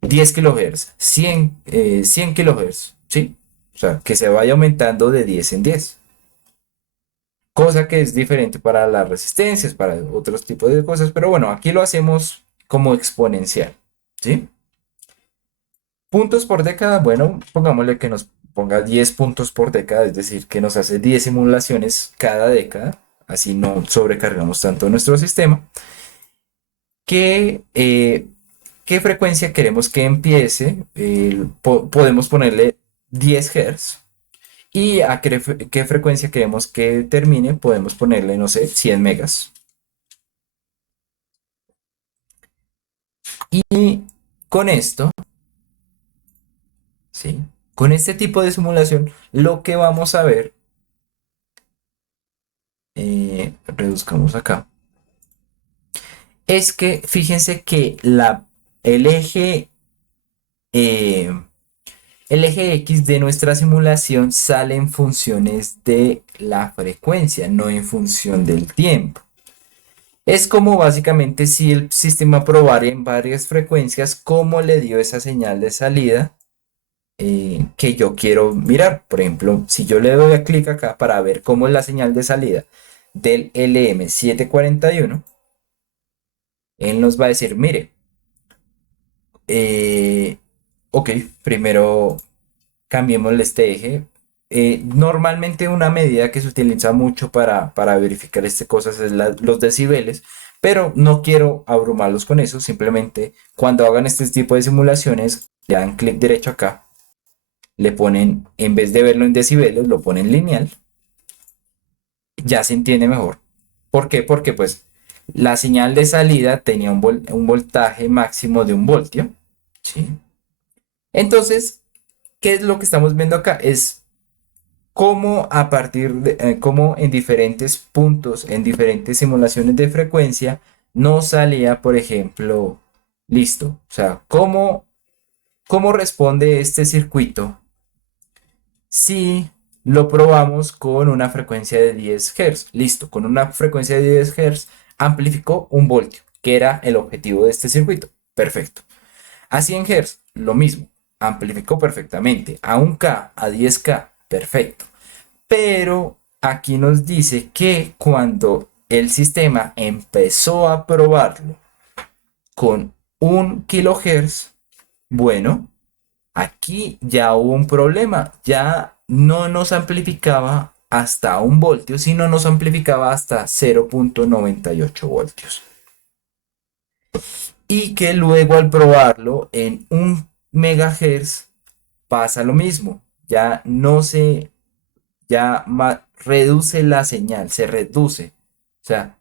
10 kHz, 100 kHz. ¿Sí? O sea, que se vaya aumentando de 10 en 10. Cosa que es diferente para las resistencias, para otros tipos de cosas. Pero bueno, aquí lo hacemos como exponencial. ¿Sí? Puntos por década, bueno, pongámosle que nos ponga 10 puntos por década, es decir, que nos hace 10 simulaciones cada década, así no sobrecargamos tanto nuestro sistema. ¿Qué frecuencia queremos que empiece? Podemos ponerle 10 Hz. Y a qué frecuencia queremos que termine, podemos ponerle, no sé, 100 megas. Y con esto, ¿sí? Con este tipo de simulación, lo que vamos a ver, reduzcamos acá, es que fíjense que el eje, eh, el eje X de nuestra simulación sale en funciones de la frecuencia, no en función del tiempo. Es como básicamente si el sistema probara en varias frecuencias cómo le dio esa señal de salida que yo quiero mirar. Por ejemplo, si yo le doy a clic acá para ver cómo es la señal de salida del LM741, él nos va a decir, mire, ok, primero cambiémosle este eje. Normalmente una medida que se utiliza mucho para verificar estas cosas es los decibeles, pero no quiero abrumarlos con eso. Simplemente cuando hagan este tipo de simulaciones, le dan clic derecho acá, le ponen, en vez de verlo en decibeles, lo ponen lineal. Ya se entiende mejor. ¿Por qué? Porque pues la señal de salida tenía un voltaje máximo de 1 voltio, ¿sí? Entonces, ¿qué es lo que estamos viendo acá? Es cómo a partir de, cómo en diferentes puntos, en diferentes simulaciones de frecuencia, nos salía, por ejemplo, listo. O sea, cómo responde este circuito si lo probamos con una frecuencia de 10 Hz. Listo, con una frecuencia de 10 Hz amplificó 1 voltio. que era el objetivo de este circuito. Perfecto. A 100 Hz, lo mismo, amplificó perfectamente. A 1K, a 10K, perfecto. Pero aquí nos dice que cuando el sistema empezó a probarlo con 1 kHz, bueno, aquí ya hubo un problema. Ya no nos amplificaba hasta 1 voltio, sino nos amplificaba hasta 0,98 voltios. Y que luego al probarlo en 1 MHz pasa lo mismo. Ya no se, ya reduce la señal, se reduce. O sea,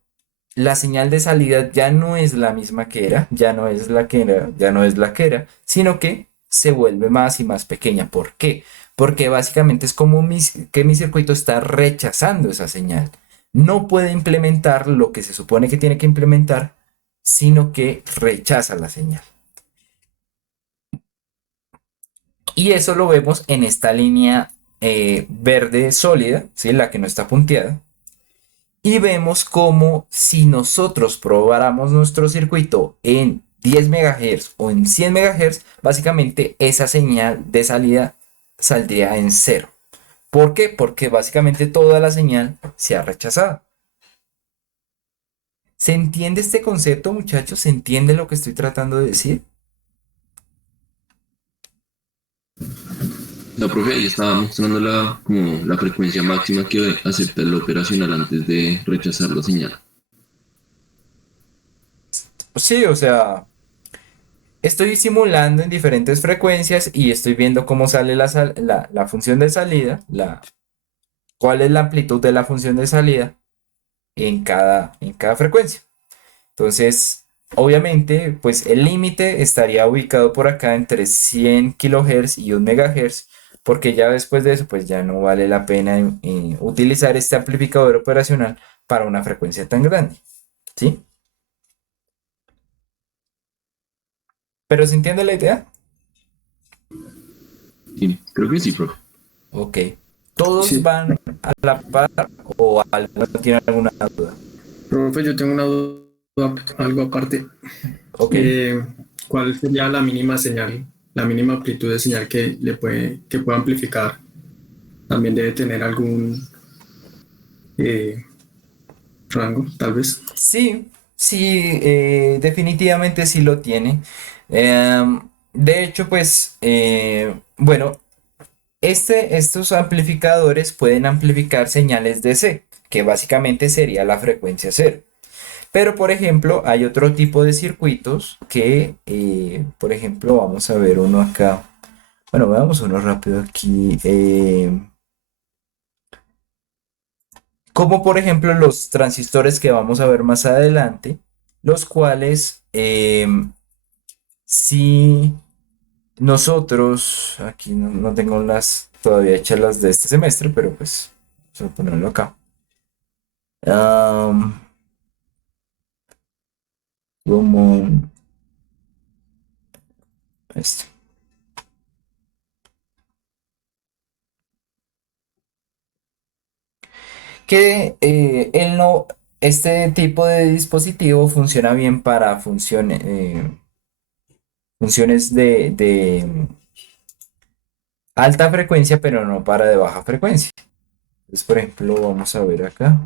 la señal de salida ya no es la misma que era, ya no es la que era, ya no es la que era, sino que se vuelve más y más pequeña. ¿Por qué? Porque básicamente es como que mi circuito está rechazando esa señal. No puede implementar lo que se supone que tiene que implementar, sino que rechaza la señal. Y eso lo vemos en esta línea verde sólida, ¿sí? La que no está punteada. Y vemos como si nosotros probáramos nuestro circuito en 10 MHz o en 100 MHz, básicamente esa señal de salida saldría en cero. ¿Por qué? Porque básicamente toda la señal se ha rechazado. ¿Se entiende este concepto, muchachos? ¿Se entiende lo que estoy tratando de decir? La profe ahí estaba mostrando como la frecuencia máxima que acepta el operacional antes de rechazar la señal. Sí, o sea, estoy simulando en diferentes frecuencias y estoy viendo cómo sale la función de salida, cuál es la amplitud de la función de salida en cada frecuencia. Entonces, obviamente, pues el límite estaría ubicado por acá entre 100 kHz y 1 MHz, porque ya después de eso, pues ya no vale la pena utilizar este amplificador operacional para una frecuencia tan grande, ¿sí? ¿Pero se entiende la idea? Sí, creo que sí, profe. Ok. ¿Todos Sí, van a la par o alguno tiene alguna duda? profe, yo tengo una duda, algo aparte. Ok. Eh, ¿Cuál sería la mínima señal, la mínima amplitud de señal que pueda amplificar? También debe tener algún eh, rango, tal vez. Sí, sí, definitivamente sí lo tiene. De hecho, pues, bueno, estos amplificadores pueden amplificar señales DC, que básicamente sería la frecuencia cero. Pero, por ejemplo, hay otro tipo de circuitos que, por ejemplo, vamos a ver uno acá. Bueno, veamos uno rápido aquí. Como por ejemplo los transistores que vamos a ver más adelante, los cuales si nosotros, aquí no tengo las todavía hechas las de este semestre, pero pues vamos a ponerlo acá. Am, como este. Que él no, este tipo de dispositivo funciona bien para funciones de alta frecuencia, pero no para de baja frecuencia. Entonces, por ejemplo, vamos a ver acá.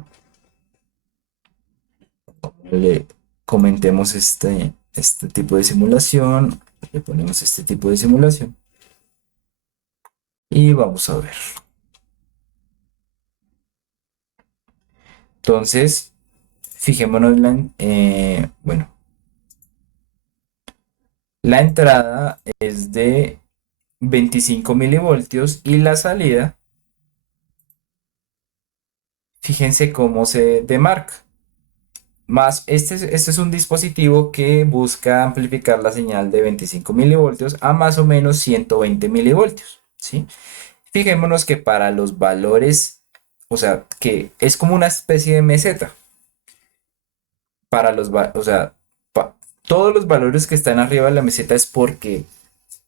Le comentemos este tipo de simulación. Le ponemos este tipo de simulación. Y vamos a ver. Entonces, fijémonos bueno, la entrada es de 25 milivoltios y la salida, fíjense cómo se demarca. Este es un dispositivo que busca amplificar la señal de 25 milivoltios a más o menos 120 milivoltios, ¿sí? Fijémonos que para los valores, o sea, que es como una especie de meseta. O sea, todos los valores que están arriba de la meseta es porque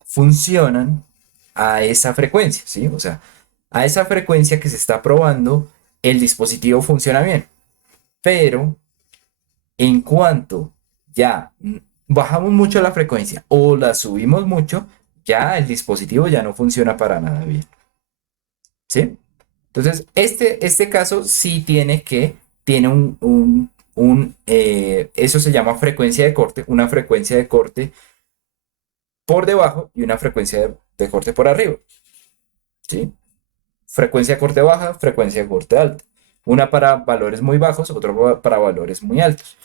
funcionan a esa frecuencia, ¿sí? O sea, a esa frecuencia que se está probando, el dispositivo funciona bien. Pero en cuanto ya bajamos mucho la frecuencia o la subimos mucho, ya el dispositivo ya no funciona para nada bien. ¿Sí? Entonces, este caso sí tiene eso se llama frecuencia de corte, una frecuencia de corte por debajo y una frecuencia de corte por arriba. ¿Sí? Frecuencia de corte baja, frecuencia de corte alta. Una para valores muy bajos, otra para valores muy altos.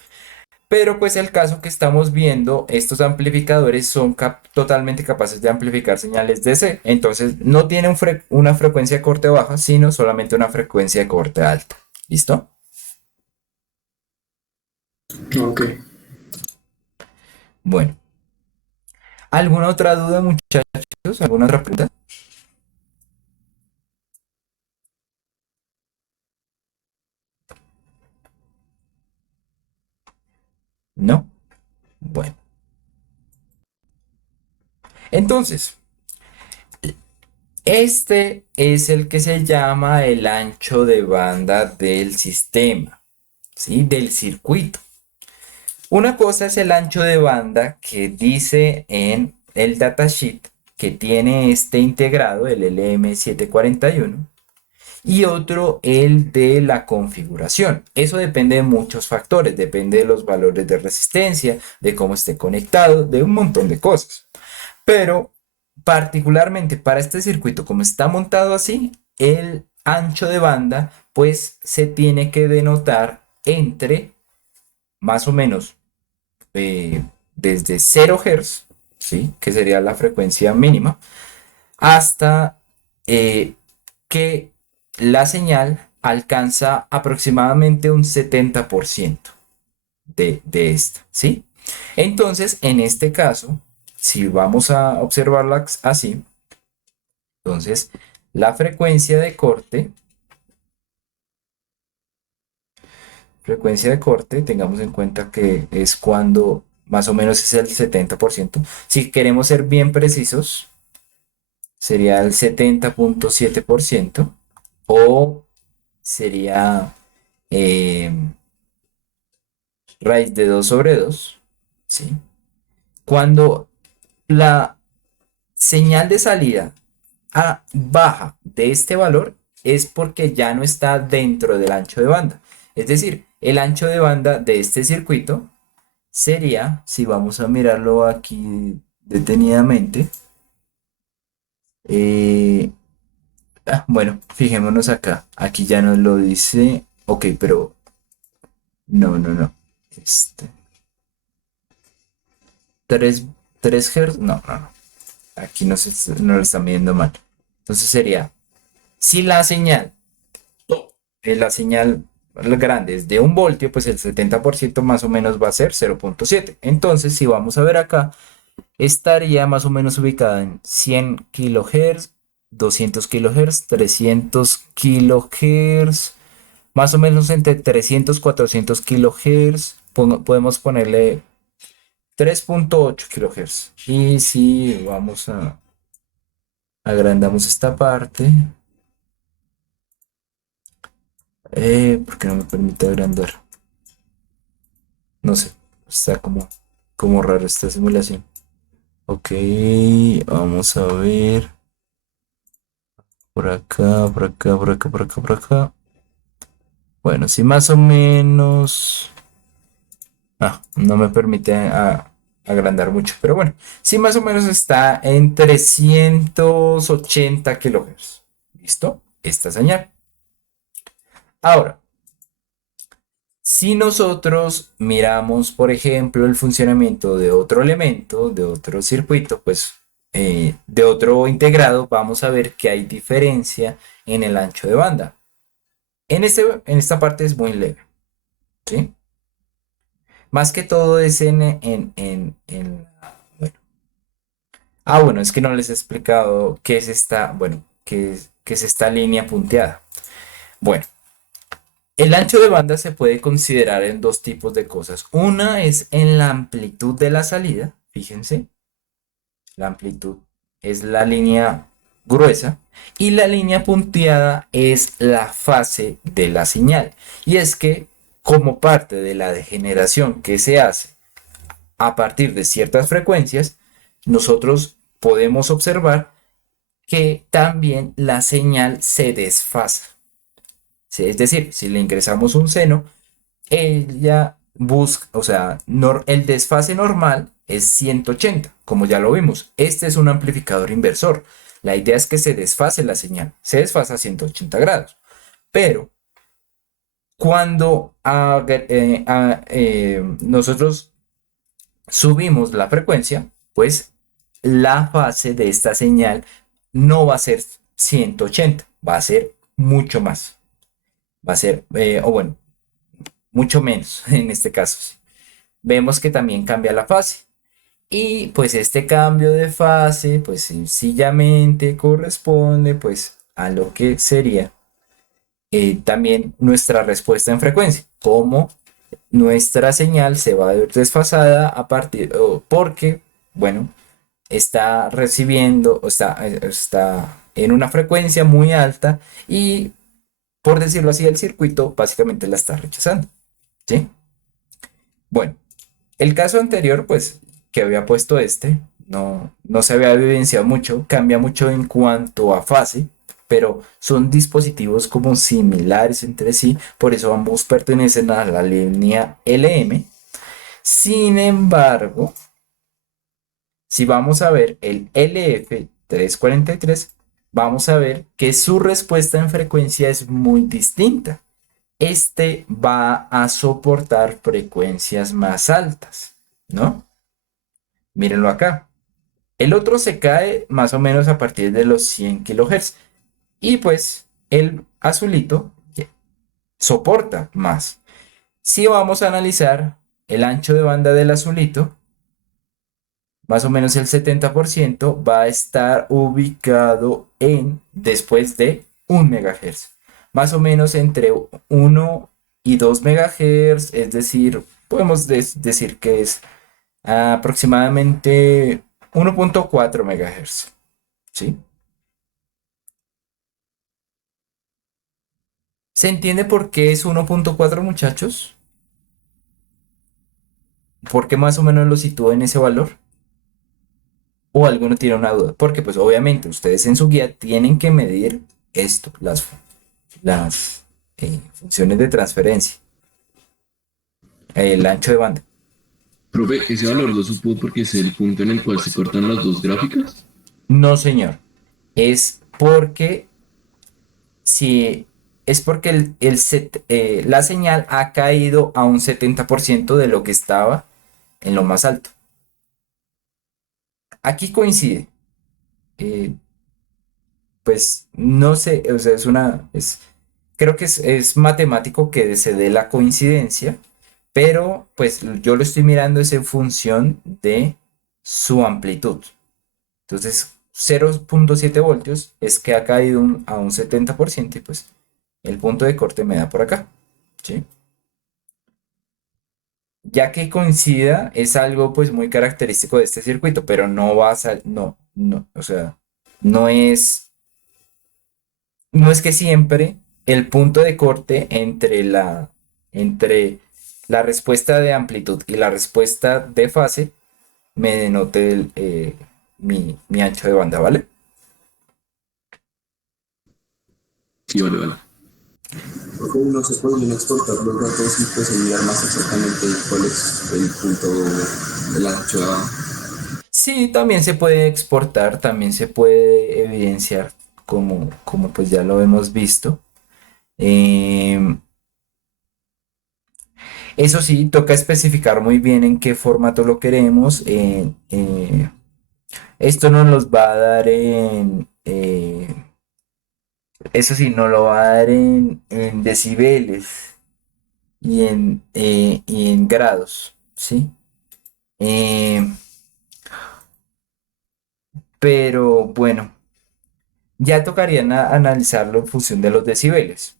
Pero pues el caso que estamos viendo, estos amplificadores son totalmente capaces de amplificar señales DC. Entonces no tienen una frecuencia de corte baja, sino solamente una frecuencia de corte alta. ¿Listo? Ok. Bueno. ¿Alguna otra duda, muchachos? ¿Alguna otra pregunta? ¿No? Bueno. Entonces, este es el que se llama el ancho de banda del sistema, ¿sí? Del circuito. Una cosa es el ancho de banda que dice en el datasheet que tiene este integrado, el LM741, y otro el de la configuración. Eso depende de muchos factores, depende de los valores de resistencia, de cómo esté conectado, de un montón de cosas. Pero particularmente para este circuito, como está montado así, el ancho de banda pues se tiene que denotar entre más o menos desde 0 Hz, ¿sí? Que sería la frecuencia mínima, hasta que la señal alcanza aproximadamente un 70% de esta, ¿sí? Entonces, en este caso, si vamos a observarla así, entonces la frecuencia de corte, tengamos en cuenta que es cuando más o menos es el 70%. Si queremos ser bien precisos, sería el 70.7% o sería raíz de 2 sobre 2, ¿sí? Cuando la señal de salida baja de este valor es porque ya no está dentro del ancho de banda. Es decir, el ancho de banda de este circuito sería, si vamos a mirarlo aquí detenidamente, eh, bueno, fijémonos acá. Aquí ya nos lo dice. Ok, pero no, no, no. Este, 3 3 Hz. No, no, no. Aquí no lo están viendo mal. Entonces sería, si la señal grande es de 1 voltio, pues el 70% más o menos va a ser 0.7. Entonces, si vamos a ver acá, estaría más o menos ubicada en 100 kHz, 200 kHz, 300 kHz, más o menos entre 300 400 kHz. Podemos ponerle 3.8 kHz. Y si vamos a agrandamos esta parte, ¿por qué no me permite agrandar? No sé, está como raro esta simulación. Ok, vamos a ver. Por acá, por acá, por acá, por acá, por acá. Bueno, sí, más o menos. No me permite agrandar mucho, pero bueno, sí, más o menos está en 380 kHz. ¿Listo? Esta señal. Ahora, si nosotros miramos, por ejemplo, el funcionamiento de otro elemento, de otro circuito, pues de otro integrado, vamos a ver que hay diferencia en el ancho de banda. En esta parte es muy leve, ¿sí? Más que todo es bueno. Bueno, es que no les he explicado qué es qué es esta línea punteada. Bueno, el ancho de banda se puede considerar en dos tipos de cosas. Una es en la amplitud de la salida, fíjense, la amplitud es la línea gruesa y la línea punteada es la fase de la señal. Y es que como parte de la degeneración que se hace a partir de ciertas frecuencias, nosotros podemos observar que también la señal se desfasa. Sí, es decir, si le ingresamos un seno, ella busca, o sea, el desfase normal es 180, como ya lo vimos. Este es un amplificador inversor. La idea es que se desfase la señal, se desfasa a 180 grados. Pero cuando nosotros subimos la frecuencia, pues la fase de esta señal no va a ser 180, va a ser mucho más. Va a ser, o bueno, mucho menos en este caso. Sí. Vemos que también cambia la fase. Y pues este cambio de fase, pues sencillamente corresponde pues a lo que sería también nuestra respuesta en frecuencia, como nuestra señal se va a ver desfasada a partir, porque, bueno, está recibiendo, está en una frecuencia muy alta y, por decirlo así, el circuito básicamente la está rechazando, ¿sí? Bueno, el caso anterior, pues, que había puesto no se había evidenciado mucho, cambia mucho en cuanto a fase, pero son dispositivos como similares entre sí, por eso ambos pertenecen a la línea LM. Sin embargo, si vamos a ver el LF343, vamos a ver que su respuesta en frecuencia es muy distinta. Este va a soportar frecuencias más altas, ¿no? Mírenlo acá. El otro se cae más o menos a partir de los 100 kHz. Y pues el azulito soporta más. Si vamos a analizar el ancho de banda del azulito, más o menos el 70% va a estar ubicado en después de 1 MHz. Más o menos entre 1 y 2 MHz, es decir, podemos decir que es aproximadamente 1.4 MHz. ¿Sí? ¿Se entiende por qué es 1.4, muchachos? ¿Por qué más o menos lo sitúo en ese valor? ¿O alguno tiene una duda? Porque pues obviamente ustedes en su guía tienen que medir esto, las funciones de transferencia, el ancho de banda. Profe, ese valor lo supo porque es el punto en el cual se cortan las dos gráficas. No, señor. Es porque si es porque la señal ha caído a un 70% de lo que estaba en lo más alto. Aquí coincide. eh, pues no sé, o sea, creo que es matemático que se dé la coincidencia, pero pues yo lo estoy mirando es en función de su amplitud. Entonces, 0.7 voltios es que ha caído a un 70% y pues el punto de corte me da por acá, ¿sí? Ya que coincida es algo pues muy característico de este circuito, pero no va a no, o sea, no es no es que siempre el punto de corte entre la respuesta de amplitud y la respuesta de fase me denote mi ancho de banda, ¿vale? Sí, vale, vale. Ok, no se pueden exportar los datos y pues mirar más exactamente cuál es el punto de la ancho de banda. Sí, también se puede exportar, también se puede evidenciar como pues ya lo hemos visto. Em, Eso sí, toca especificar muy bien en qué formato lo queremos. Esto nos los va a dar eso sí, nos lo va a dar en decibeles y en grados, ¿sí? Eh, pero bueno, ya tocaría analizarlo en función de los decibeles.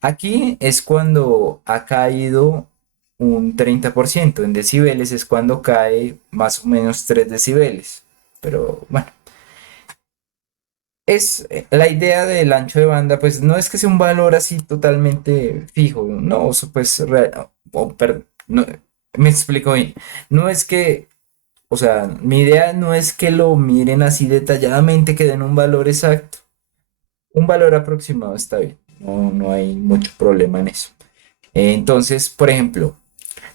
Aquí es cuando ha caído un 30%. En decibeles es cuando cae más o menos 3 decibeles. Pero bueno, la idea del ancho de banda, pues no es que sea un valor así totalmente fijo. No, pues no, Me explico bien. No es que, o sea, mi idea no es que lo miren así detalladamente, que den un valor exacto. Un valor aproximado está bien. No, no hay mucho problema en eso. Entonces, por ejemplo,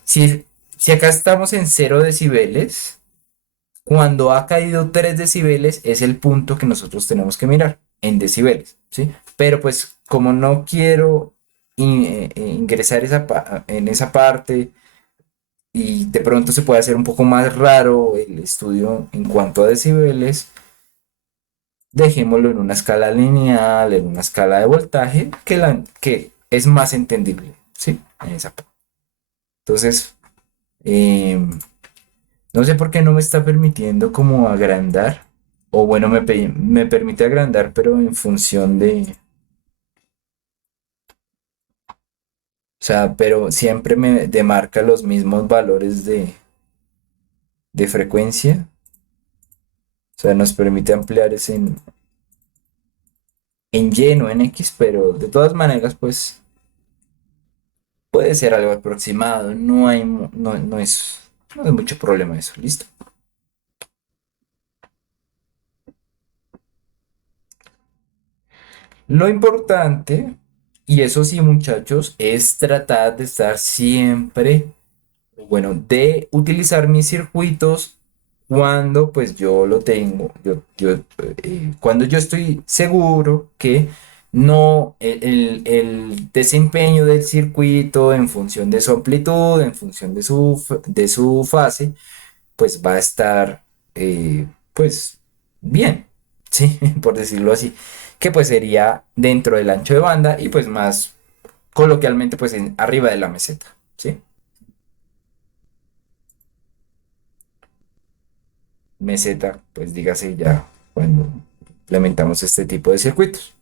si acá estamos en 0 decibeles, cuando ha caído 3 decibeles es el punto que nosotros tenemos que mirar en decibeles, ¿sí? Pero pues como no quiero ingresar en esa parte y de pronto se puede hacer un poco más raro el estudio en cuanto a decibeles, dejémoslo en una escala lineal, en una escala de voltaje, que es más entendible, ¿sí? En esa parte. Entonces, no sé por qué no me está permitiendo como agrandar. O bueno, me permite agrandar, pero en función de... O sea, pero siempre me demarca los mismos valores de frecuencia. O sea, nos permite ampliar ese en Y, no en X, pero de todas maneras, pues puede ser algo aproximado. No es mucho problema eso. ¿Listo? Lo importante, y eso sí, muchachos, es tratar de estar siempre, bueno, de utilizar mis circuitos cuando pues yo lo tengo, cuando yo estoy seguro que no, el desempeño del circuito en función de su amplitud, en función de su fase, pues va a estar, pues, bien, ¿sí? Por decirlo así, que pues sería dentro del ancho de banda y pues más coloquialmente pues arriba de la meseta, ¿sí? Meseta, pues dígase ya cuando implementamos este tipo de circuitos.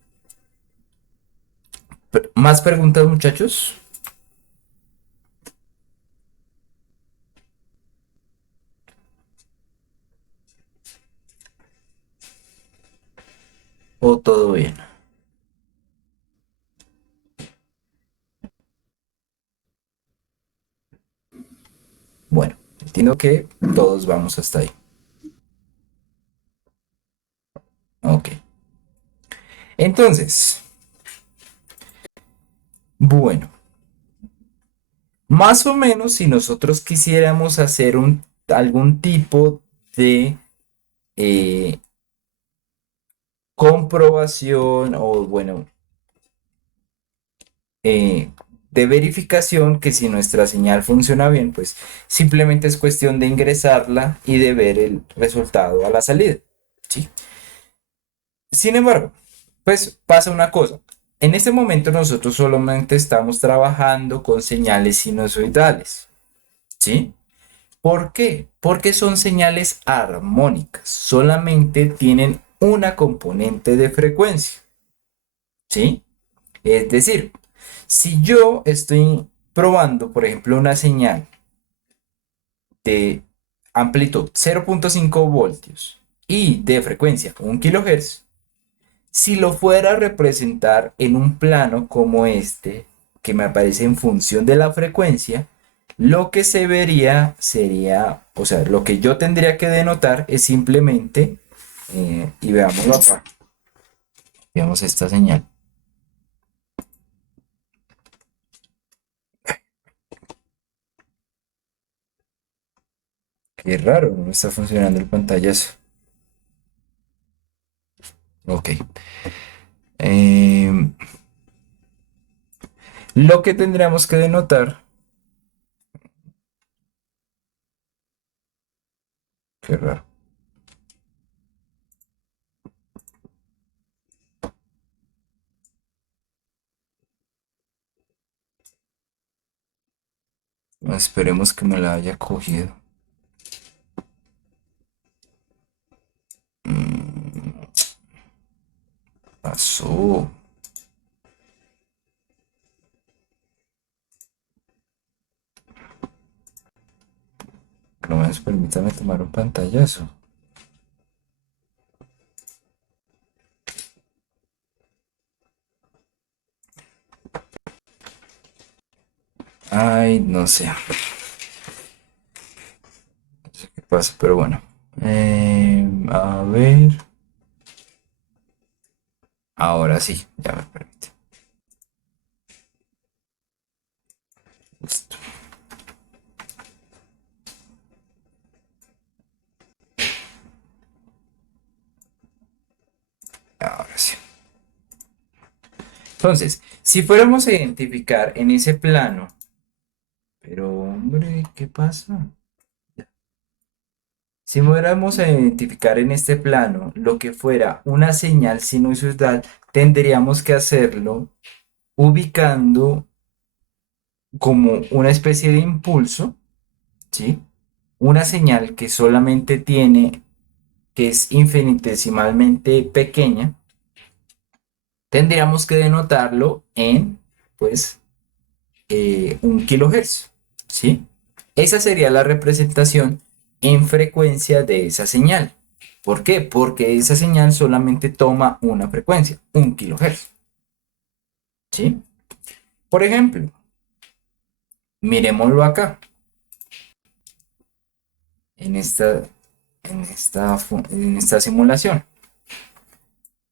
¿Más preguntas, muchachos? ¿O todo bien? Bueno, entiendo que todos vamos hasta ahí. Ok. Entonces, bueno, más o menos si nosotros quisiéramos hacer algún tipo de eh, comprobación o bueno, eh, de verificación que si nuestra señal funciona bien, pues simplemente es cuestión de ingresarla y de ver el resultado a la salida, ¿sí? Sin embargo, pues pasa una cosa. En este momento nosotros solamente estamos trabajando con señales sinusoidales, ¿sí? ¿Por qué? Porque son señales armónicas, solamente tienen una componente de frecuencia, ¿sí? Es decir, si yo estoy probando, por ejemplo, una señal de amplitud 0,5 voltios y de frecuencia 1 kHz, si lo fuera a representar en un plano como este, que me aparece en función de la frecuencia, lo que se vería sería, o sea, lo que yo tendría que denotar es simplemente, y veámoslo acá, veamos esta señal. Qué raro, no me está funcionando el pantallazo. Ok. Em, lo que tendríamos que denotar, qué raro. Esperemos que me la haya cogido. Mm, pasó. Por lo menos permítame tomar un pantallazo. Ay, no sé. pasa, pero bueno. A ver. Ahora sí, ya me permite. Listo. Ahora sí. Entonces, si fuéramos a identificar en ese plano, pero hombre, ¿qué pasa? Si fuéramos a identificar en este plano lo que fuera una señal sinusoidal, tendríamos que hacerlo ubicando como una especie de impulso, ¿sí? Una señal que solamente tiene, que es infinitesimalmente pequeña, tendríamos que denotarlo en, pues, 1 kHz, ¿sí? Esa sería la representación en frecuencia de esa señal. ¿Por qué? Porque esa señal solamente toma una frecuencia, 1 kHz, ¿sí? Por ejemplo, miremoslo acá, en esta simulación.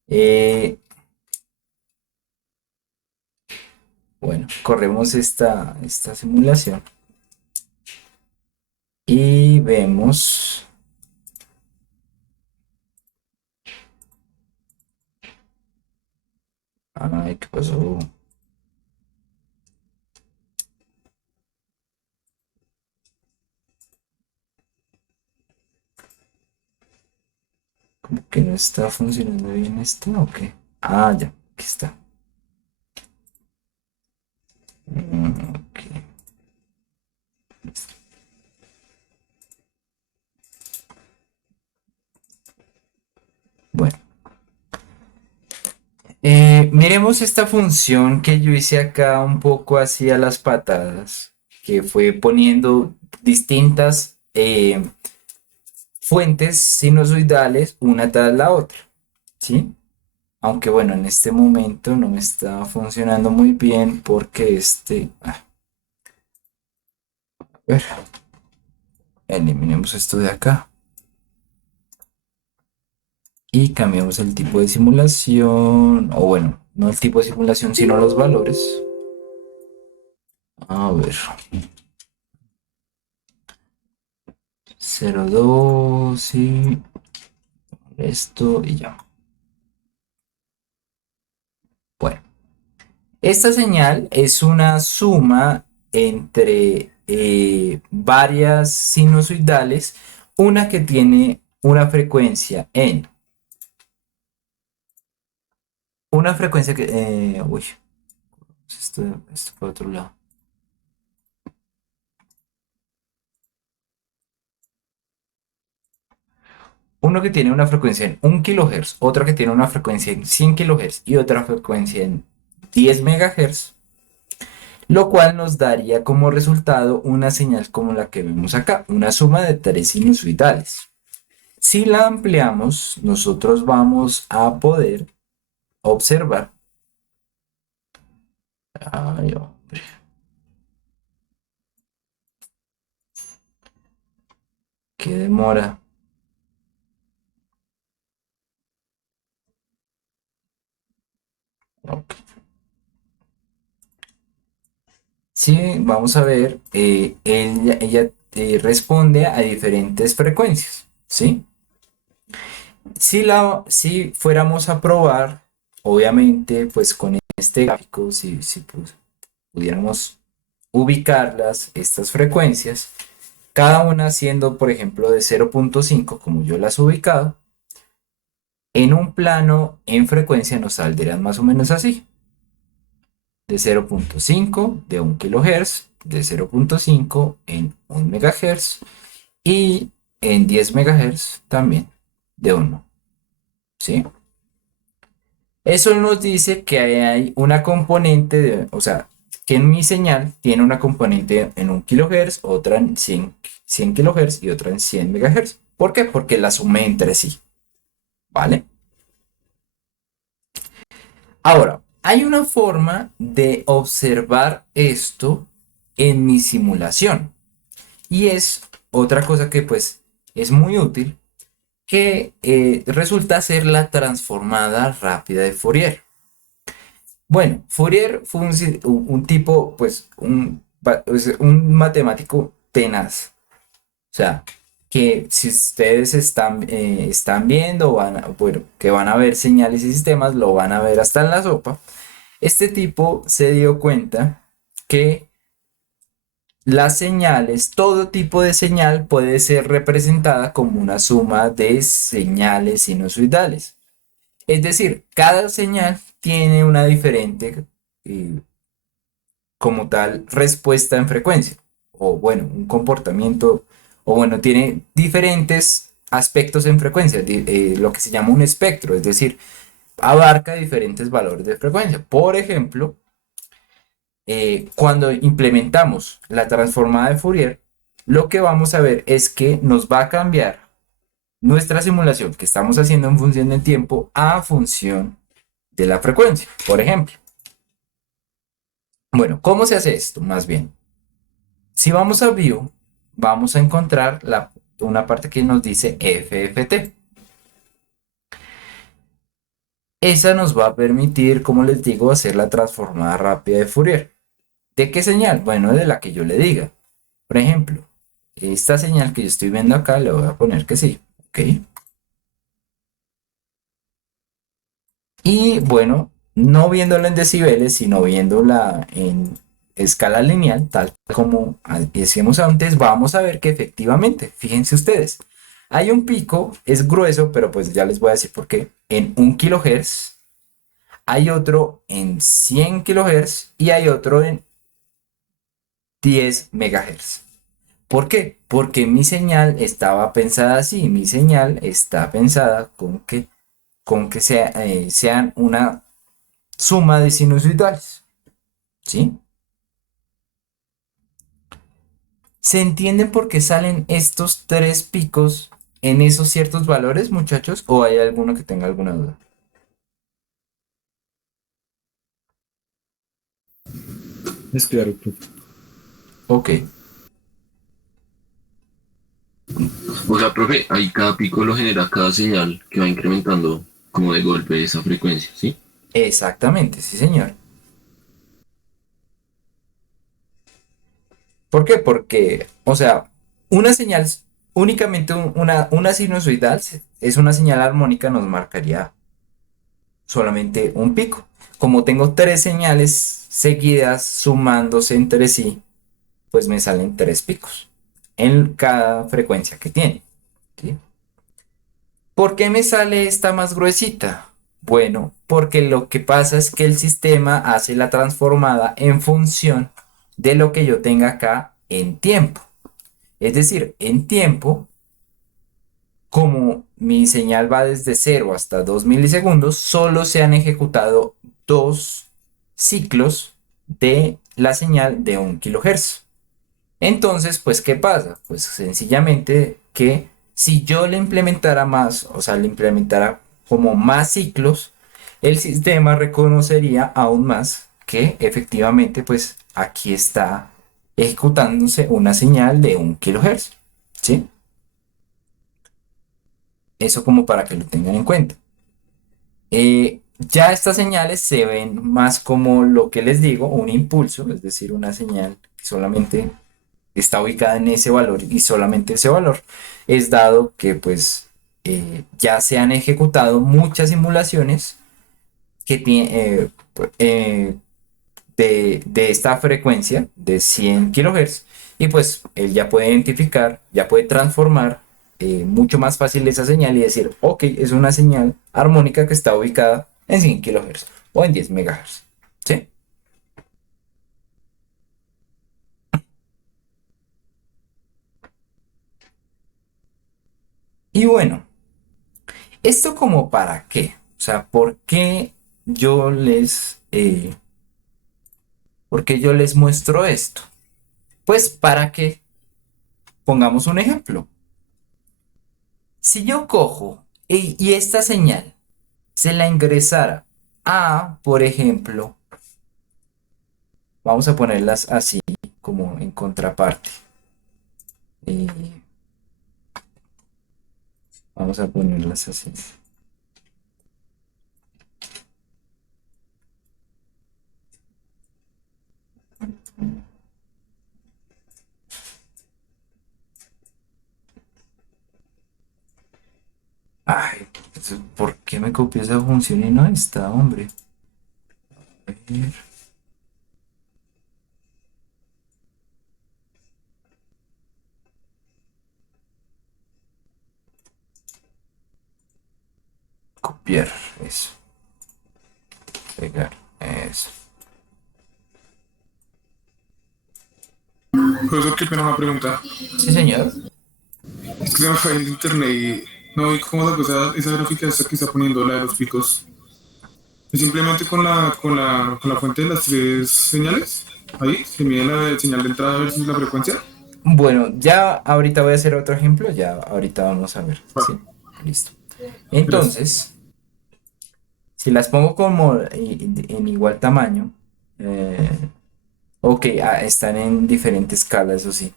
Eh, bueno, corremos esta simulación y vemos. Ay, ¿qué pasó? ¿Cómo que no está funcionando bien esto? ¿O qué? Ah, ya, aquí está. Ok. Bueno, miremos esta función que yo hice acá un poco así a las patadas, que fue poniendo distintas fuentes sinusoidales una tras la otra, ¿sí? Aunque bueno, en este momento no me está funcionando muy bien porque a ver, eliminemos esto de acá y cambiamos el tipo de simulación, o bueno, no el tipo de simulación, sino los valores. A ver, 0,2 y esto y ya. Bueno, esta señal es una suma entre varias sinusoidales, una que tiene una frecuencia en una frecuencia que uy, esto por otro lado. Uno que tiene una frecuencia en 1 kHz, otro que tiene una frecuencia en 100 kHz y otra frecuencia en 10 MHz, lo cual nos daría como resultado una señal como la que vemos acá, una suma de 3 sinusoidales. Si la ampliamos, nosotros vamos a poder observar. Ay, hombre, qué demora. Ok. Sí, vamos a ver, ella responde a diferentes frecuencias, ¿sí? Si fuéramos a probar, obviamente, pues con este gráfico, si pues, pudiéramos ubicarlas, estas frecuencias, cada una siendo, por ejemplo, de 0,5, como yo las he ubicado, en un plano en frecuencia nos saldrán más o menos así, de 0,5, de 1 kHz, de 0,5 en 1 MHz y en 10 MHz también de 1, ¿sí? Eso nos dice que hay una componente o sea, que en mi señal tiene una componente en 1 kHz, otra en 100 kHz y otra en 100 MHz. ¿Por qué? Porque la sumé entre sí, ¿vale? Ahora, hay una forma de observar esto en mi simulación y es otra cosa que pues es muy útil, que resulta ser la transformada rápida de Fourier. Bueno, Fourier fue un tipo, pues, un matemático tenaz. O sea, que si ustedes están viendo, bueno, que van a ver señales y sistemas, lo van a ver hasta en la sopa. Este tipo se dio cuenta que las señales, todo tipo de señal puede ser representada como una suma de señales sinusoidales. Es decir, cada señal tiene una diferente, eh, como tal, respuesta en frecuencia. O bueno, un comportamiento, o bueno, tiene diferentes aspectos en frecuencia, lo que se llama un espectro, es decir, abarca diferentes valores de frecuencia. Por ejemplo, cuando implementamos la transformada de Fourier, lo que vamos a ver es que nos va a cambiar nuestra simulación que estamos haciendo en función del tiempo a función de la frecuencia, por ejemplo. Bueno, ¿cómo se hace esto? Más bien, si vamos a View, vamos a encontrar una parte que nos dice FFT. Esa nos va a permitir, como les digo, hacer la transformada rápida de Fourier. ¿De qué señal? Bueno, de la que yo le diga. Por ejemplo, esta señal que yo estoy viendo acá, le voy a poner que sí. ¿Ok? Y bueno, no viéndola en decibeles, sino viéndola en escala lineal, tal como decíamos antes, vamos a ver que efectivamente, fíjense ustedes, hay un pico, es grueso, pero pues ya les voy a decir por qué, en 1 kHz, hay otro en 100 kHz y hay otro en 10 MHz. ¿Por qué? Porque mi señal estaba pensada así, mi señal está pensada con que sean una suma de sinusoidales, ¿sí? ¿Se entienden por qué salen estos tres picos en esos ciertos valores, muchachos? ¿O hay alguno que tenga alguna duda? Es claro, profe. Ok, O sea, profe, ahí cada pico lo genera cada señal que va incrementando como de golpe esa frecuencia, ¿sí? exactamente, sí, señor. ¿Por qué? Porque, o sea, una señal, únicamente una sinusoidal es una señal armónica, nos marcaría solamente un pico. Como tengo tres señales seguidas sumándose entre sí, pues me salen tres picos en cada frecuencia que tiene. ¿Sí? ¿Por qué me sale esta más gruesita? Bueno, porque lo que pasa es que el sistema hace la transformada en función de lo que yo tenga acá en tiempo. Es decir, en tiempo, como mi señal va desde 0 hasta 2 milisegundos, solo se han ejecutado dos ciclos de la señal de 1 kHz. Entonces, pues, ¿qué pasa? Pues sencillamente que si yo le implementara más, o sea, le implementara como más ciclos, el sistema reconocería aún más que efectivamente, pues, aquí está ejecutándose una señal de 1 kHz. ¿Sí? Eso como para que lo tengan en cuenta. Ya estas señales se ven más como lo que les digo, un impulso, es decir, una señal que solamente está ubicada en ese valor y solamente ese valor es dado que pues ya se han ejecutado muchas simulaciones que de esta frecuencia de 100 kHz y pues él ya puede identificar, ya puede transformar mucho más fácil esa señal y decir, ok, es una señal armónica que está ubicada en 100 kHz o en 10 MHz. ¿Sí? Y bueno, ¿esto como para qué? O sea, yo les, ¿por qué yo les muestro esto? Pues para que pongamos un ejemplo. Si yo cojo y esta señal se la ingresara a, por ejemplo, vamos a ponerlas así como en contraparte. eh, Vamos a ponerlas así. Ay, ¿por qué me copió esa función y no esta, hombre? A ver. Copiar, eso. Pegar, eso. Profesor, qué pena una pregunta. Sí, señor. Es que se me fue el internet y no vi cómo sacó esa gráfica esa que está poniendo la de los picos. Es simplemente con la fuente de las tres señales. Ahí se mide la señal de entrada versus la frecuencia. Bueno, ya ahorita voy a hacer otro ejemplo, ya ahorita vamos a ver. Va, Sí, listo. gracias. Entonces, si las pongo como en igual tamaño, ok, están en diferentes escalas, eso sí.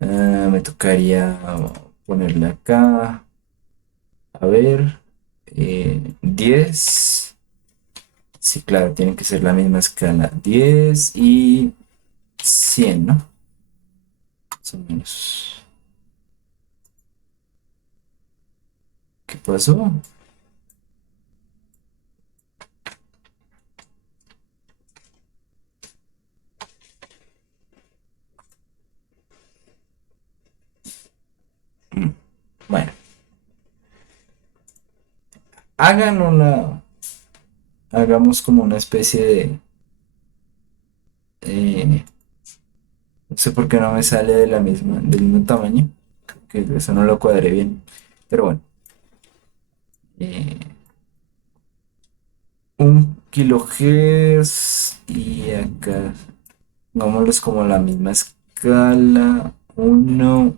Me tocaría ponerle acá, a ver, 10. Sí, claro, tiene que ser la misma escala. 10 y 100, ¿no? Más o menos. ¿Qué pasó? Mm, Bueno, hagan una, hagamos como una especie de, eh, no sé por qué no me sale del mismo tamaño, que eso no lo cuadré bien, pero bueno, eh, 1 kHz y acá, vámonos como la misma escala, 1,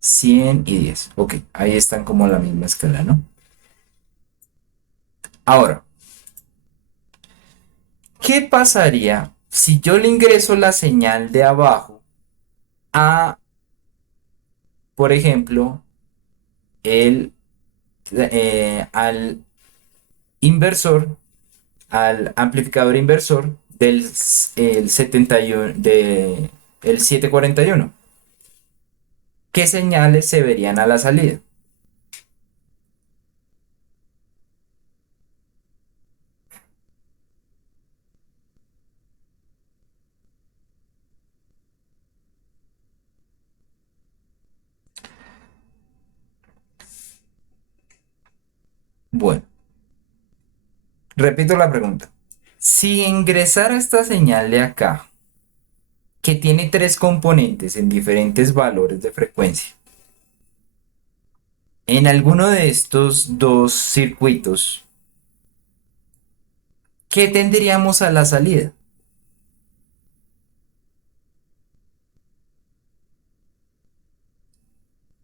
100 y 10, ok, ahí están como la misma escala, ¿no? Ahora, ¿qué pasaría si yo le ingreso la señal de abajo a, por ejemplo, al inversor, al amplificador inversor el 71, el 741? ¿Qué señales se verían a la salida? Bueno, repito la pregunta. Si ingresara esta señal de acá, que tiene tres componentes en diferentes valores de frecuencia, en alguno de estos dos circuitos, ¿qué tendríamos a la salida?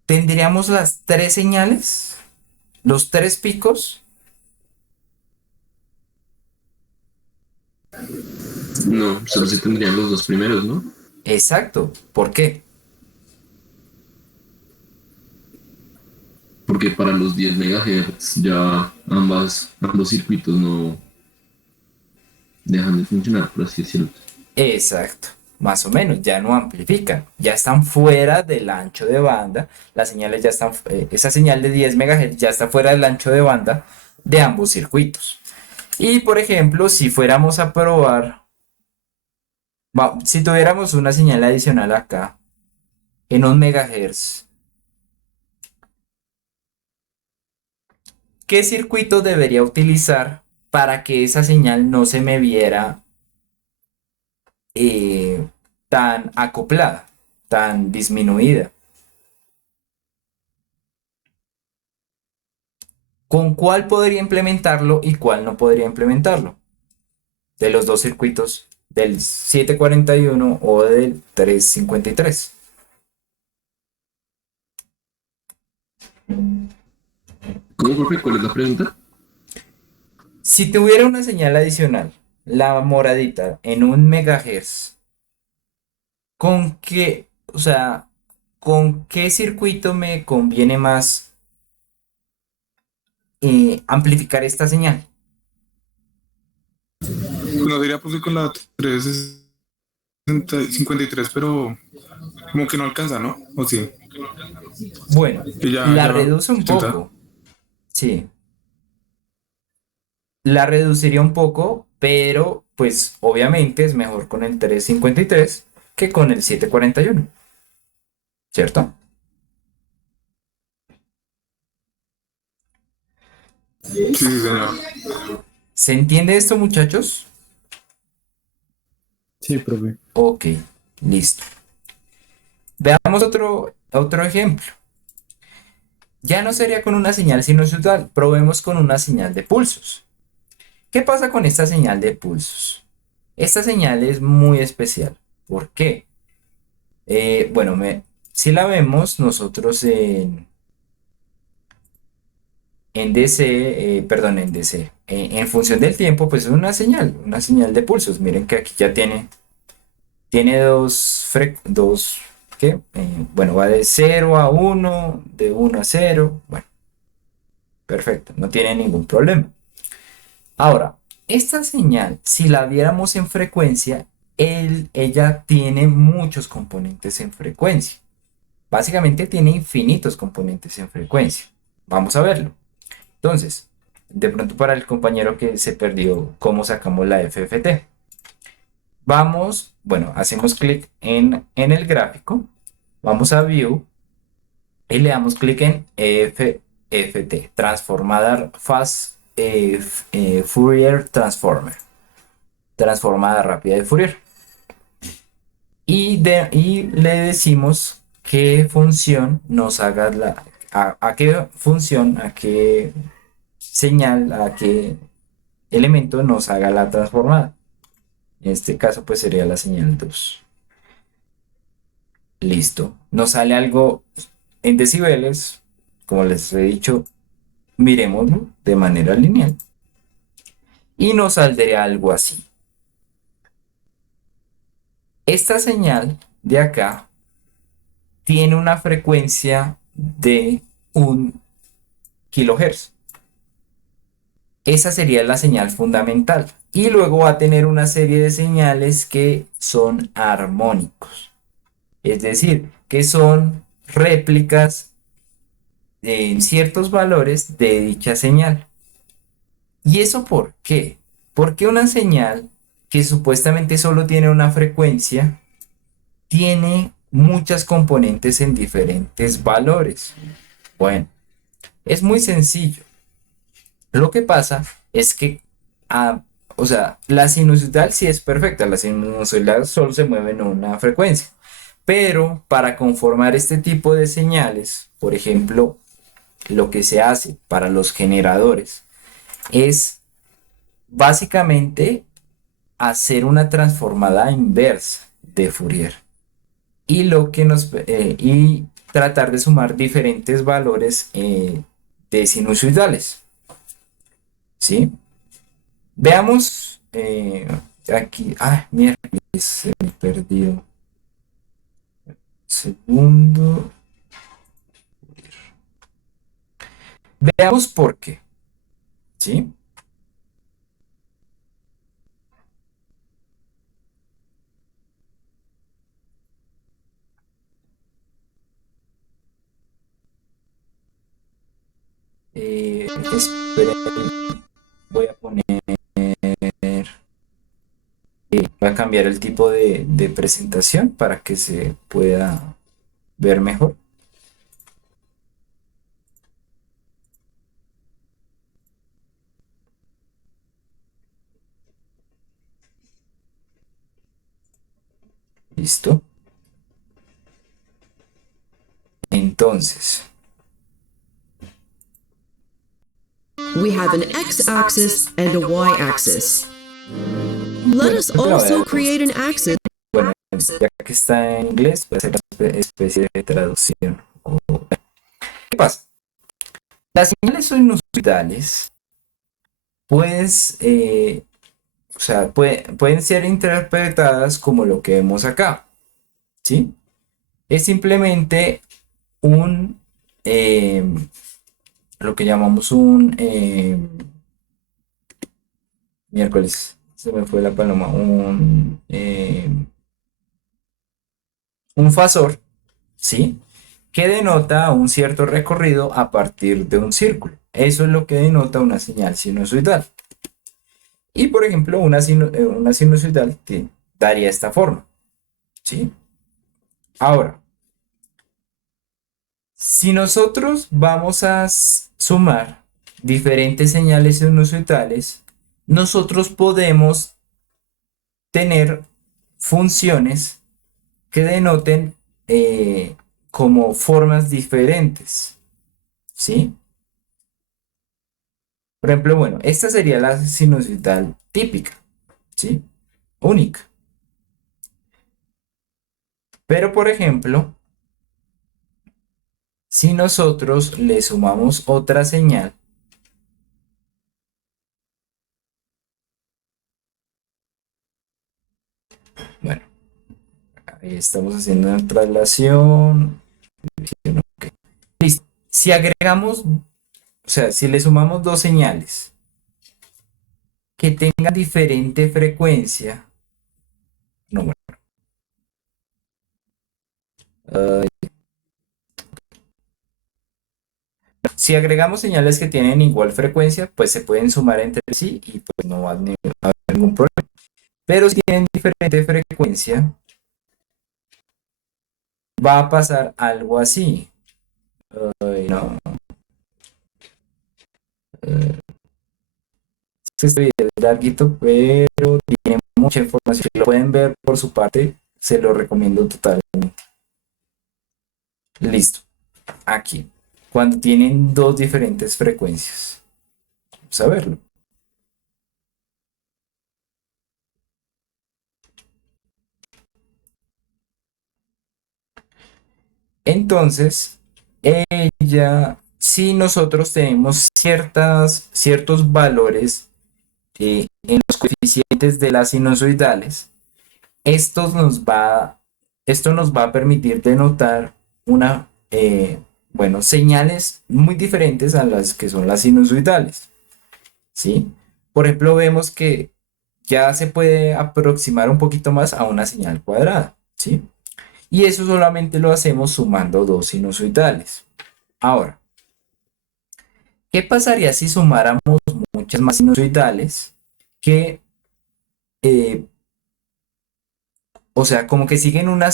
¿Tendríamos las tres señales? ¿Los tres picos? No, solo se tendrían los dos primeros, ¿no? Exacto. ¿Por qué? Porque para los 10 MHz ya ambos circuitos no dejan de funcionar, por así decirlo. Exacto. Más o menos, ya no amplifican, ya están fuera del ancho de banda, las señales ya están, esa señal de 10 MHz ya está fuera del ancho de banda de ambos circuitos. Y por ejemplo, si fuéramos a probar, si tuviéramos una señal adicional acá en 1 MHz, ¿qué circuito debería utilizar para que esa señal no se me viera eh, tan acoplada, tan disminuida? ¿Con cuál podría implementarlo y cuál no podría implementarlo? De los dos circuitos del 741 o del 353. ¿Cómo, profe? ¿Cuál es la pregunta? Si tuviera una señal adicional, la moradita en 1 MHz, ¿con qué, o sea, con qué circuito me conviene más amplificar esta señal. No sería posible con la 353, pero como que no alcanza, ¿no? ¿O sí? Bueno, Y la ya reduce un 70. poco, sí, la reduciría un poco, pero pues obviamente es mejor con el 353 que con el 741, ¿cierto? Sí, sí, señor. ¿Se entiende esto, muchachos? Sí, profe. Ok, listo. Veamos otro ejemplo. Ya no sería con una señal sinusoidal, probemos con una señal de pulsos. ¿Qué pasa con esta señal de pulsos? Esta señal es muy especial. ¿Por qué? Bueno, si la vemos nosotros en DC, perdón, en DC, en función del tiempo, pues es una señal de pulsos. Miren que aquí ya tiene dos, ¿qué? Bueno, va de 0 a 1, de 1 a 0. Bueno, perfecto, no tiene ningún problema. Ahora, esta señal, si la viéramos en frecuencia, ella tiene muchos componentes en frecuencia. Básicamente tiene infinitos componentes en frecuencia. Vamos a verlo. Entonces, de pronto para el compañero que se perdió, ¿cómo sacamos la FFT? Vamos, bueno, hacemos clic en el gráfico, vamos a View y le damos clic en FFT, Transformada Fast Fourier Transformer, transformada rápida de Fourier. Y le decimos qué función nos haga a qué función, a qué señal, a qué elemento nos haga la transformada. En este caso, pues sería la señal 2. Listo. Nos sale algo en decibeles. Como les he dicho, miremoslo de manera lineal. Y nos saldría algo así. Esta señal de acá tiene una frecuencia de 1 kHz. Esa sería la señal fundamental. Y luego va a tener una serie de señales que son armónicos. Es decir, que son réplicas en ciertos valores de dicha señal. ¿Y eso por qué? Porque una señal que supuestamente solo tiene una frecuencia tiene muchas componentes en diferentes valores. Bueno, es muy sencillo. Lo que pasa es que, ah, o sea, la sinusoidal sí es perfecta, la sinusoidal solo se mueve en una frecuencia. Pero para conformar este tipo de señales, por ejemplo, lo que se hace para los generadores es básicamente hacer una transformada inversa de Fourier y tratar de sumar diferentes valores de sinusoidales, ¿sí? Veamos aquí, mierda, se me perdió. Segundo. Veamos por qué, ¿sí? Esperen, voy a poner, voy a cambiar el tipo de presentación para que se pueda ver mejor. Listo. Entonces, We have an x-axis and a y-axis. Let us bueno, also create an axis. bueno, ya que está en inglés, voy a hacer una especie de traducción. ¿Qué pasa? Las señales sinusoidales, pues, o sea, pueden ser interpretadas como lo que vemos acá, ¿sí? Es simplemente un, eh, lo que llamamos un miércoles, se me fue la paloma, un fasor, ¿sí? Que denota un cierto recorrido a partir de un círculo. Eso es lo que denota una señal sinusoidal. Y por ejemplo, una sinusoidal daría esta forma, ¿sí? Ahora, si nosotros vamos a sumar diferentes señales sinusoidales, nosotros podemos tener funciones que denoten como formas diferentes, ¿sí? Por ejemplo, bueno, esta sería la sinusoidal típica, ¿sí? Única. Pero, por ejemplo, si nosotros le sumamos otra señal, bueno, ahí estamos haciendo una traslación. Ok. Listo. Si agregamos, o sea, si le sumamos dos señales que tengan diferente frecuencia, no, bueno, si agregamos señales que tienen igual frecuencia, pues se pueden sumar entre sí y pues no va a haber ningún problema. Pero si tienen diferente frecuencia, va a pasar algo así. Ay, no. Este video es larguito, pero tiene mucha información. Si lo pueden ver por su parte, se lo recomiendo totalmente. Listo. Aquí. Cuando tienen dos diferentes frecuencias. Vamos a verlo. Entonces, si nosotros tenemos ciertos valores en los coeficientes de las sinusoidales, esto nos va a permitir denotar señales muy diferentes a las que son las sinusoidales, ¿sí? Por ejemplo, vemos que ya se puede aproximar un poquito más a una señal cuadrada, ¿sí? Y eso solamente lo hacemos sumando dos sinusoidales. Ahora, ¿qué pasaría si sumáramos muchas más sinusoidales que, eh, o sea, como que siguen una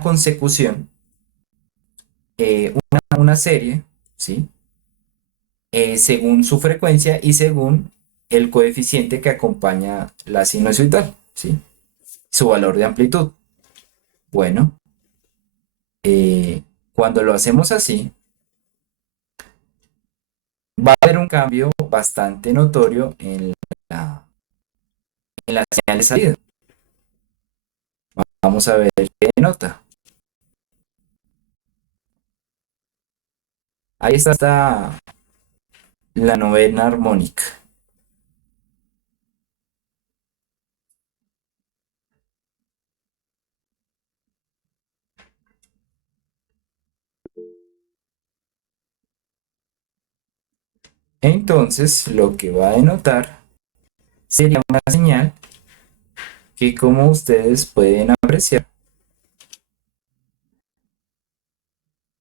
consecución, una serie, ¿sí? Según su frecuencia y según el coeficiente que acompaña la sinusoidal, ¿sí? Su valor de amplitud. Bueno, cuando lo hacemos así, va a haber un cambio bastante notorio en la señal de salida. Vamos a ver qué nota. Ahí está la novena armónica. Entonces, lo que va a denotar sería una señal que, como ustedes pueden apreciar,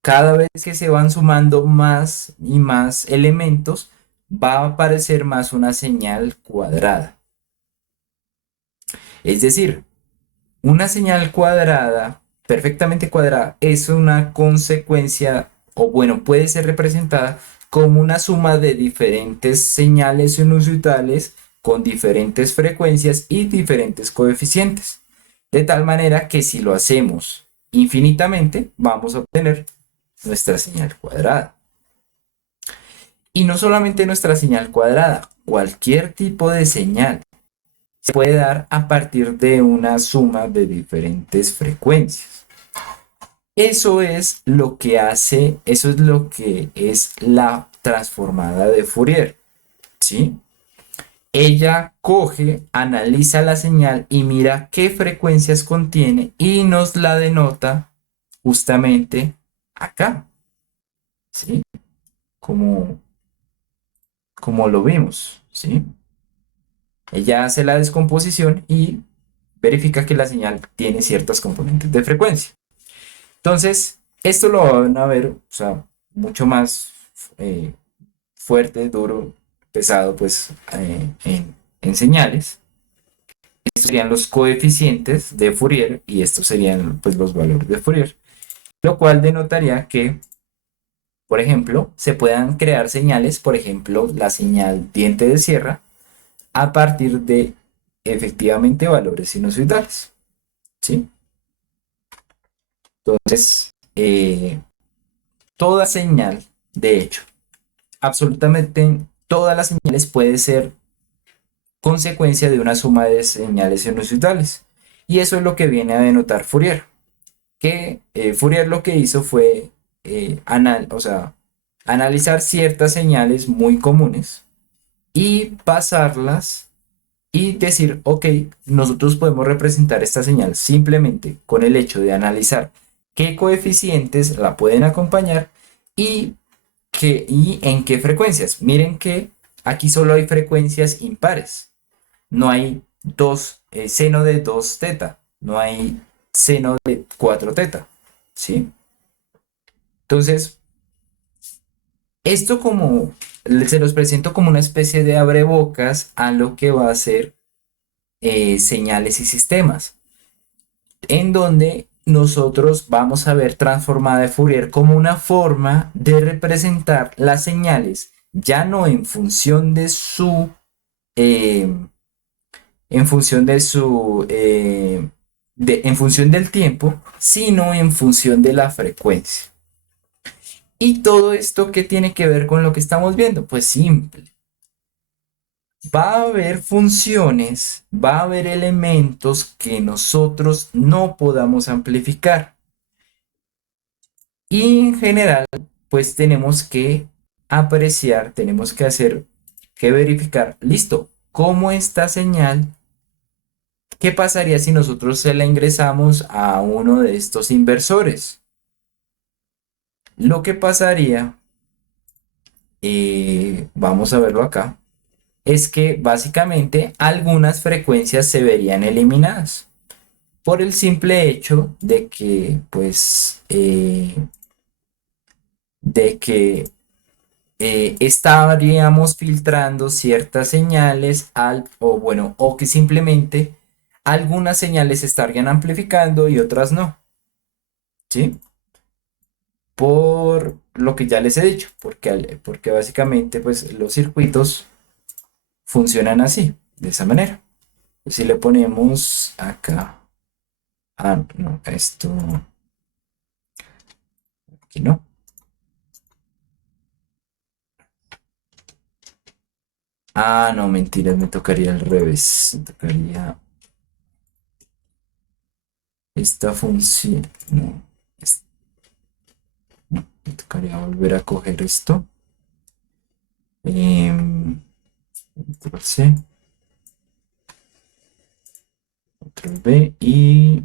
cada vez que se van sumando más y más elementos, va a aparecer más una señal cuadrada. Es decir, una señal cuadrada, perfectamente cuadrada, es una consecuencia, o bueno, puede ser representada como una suma de diferentes señales sinusoidales con diferentes frecuencias y diferentes coeficientes. De tal manera que si lo hacemos infinitamente, vamos a obtener nuestra señal cuadrada. Y no solamente nuestra señal cuadrada, cualquier tipo de señal se puede dar a partir de una suma de diferentes frecuencias. Eso es lo que es la transformada de Fourier, ¿sí? Ella coge, analiza la señal y mira qué frecuencias contiene y nos la denota justamente acá, ¿sí? como, como lo vimos, ¿sí? Ella hace la descomposición y verifica que la señal tiene ciertas componentes de frecuencia. Entonces, esto lo van a ver, o sea, mucho más eh, fuerte, duro, pesado, pues, en señales. Estos serían los coeficientes de Fourier y estos serían, pues, los valores de Fourier, lo cual denotaría que, por ejemplo, se puedan crear señales, por ejemplo, la señal diente de sierra, a partir de efectivamente valores sinusoidales, ¿sí? Entonces, toda señal, de hecho, absolutamente todas las señales puede ser consecuencia de una suma de señales sinusoidales. Y eso es lo que viene a denotar Fourier. Que Fourier lo que hizo fue o sea, analizar ciertas señales muy comunes y pasarlas y decir, ok, nosotros podemos representar esta señal simplemente con el hecho de analizar qué coeficientes la pueden acompañar y, y en qué frecuencias. Miren que aquí solo hay frecuencias impares. No hay seno de 2 teta, no hay seno de 4 teta, ¿sí? Entonces, esto como se los presento como una especie de abrebocas a lo que va a ser señales y sistemas, en donde nosotros vamos a ver transformada de Fourier como una forma de representar las señales, ya no en función de su, en función de su, en función del tiempo, sino en función de la frecuencia. ¿Y todo esto qué tiene que ver con lo que estamos viendo? Pues simple. Va a haber funciones, va a haber elementos que nosotros no podamos amplificar. Y en general, pues tenemos que apreciar, tenemos que verificar, listo, cómo esta señal, ¿qué pasaría si nosotros se la ingresamos a uno de estos inversores? Lo que pasaría, vamos a verlo acá, es que básicamente algunas frecuencias se verían eliminadas por el simple hecho de que, pues, estaríamos filtrando ciertas señales o que simplemente algunas señales se estarían amplificando y otras no, ¿sí? Por lo que ya les he dicho, porque básicamente, pues, los circuitos funcionan así, de esa manera. Si le ponemos acá, no, esto, aquí no. No, mentiras, me tocaría al revés. Me tocaría esta función. No, no, me tocaría volver a coger esto. Control C. Control B y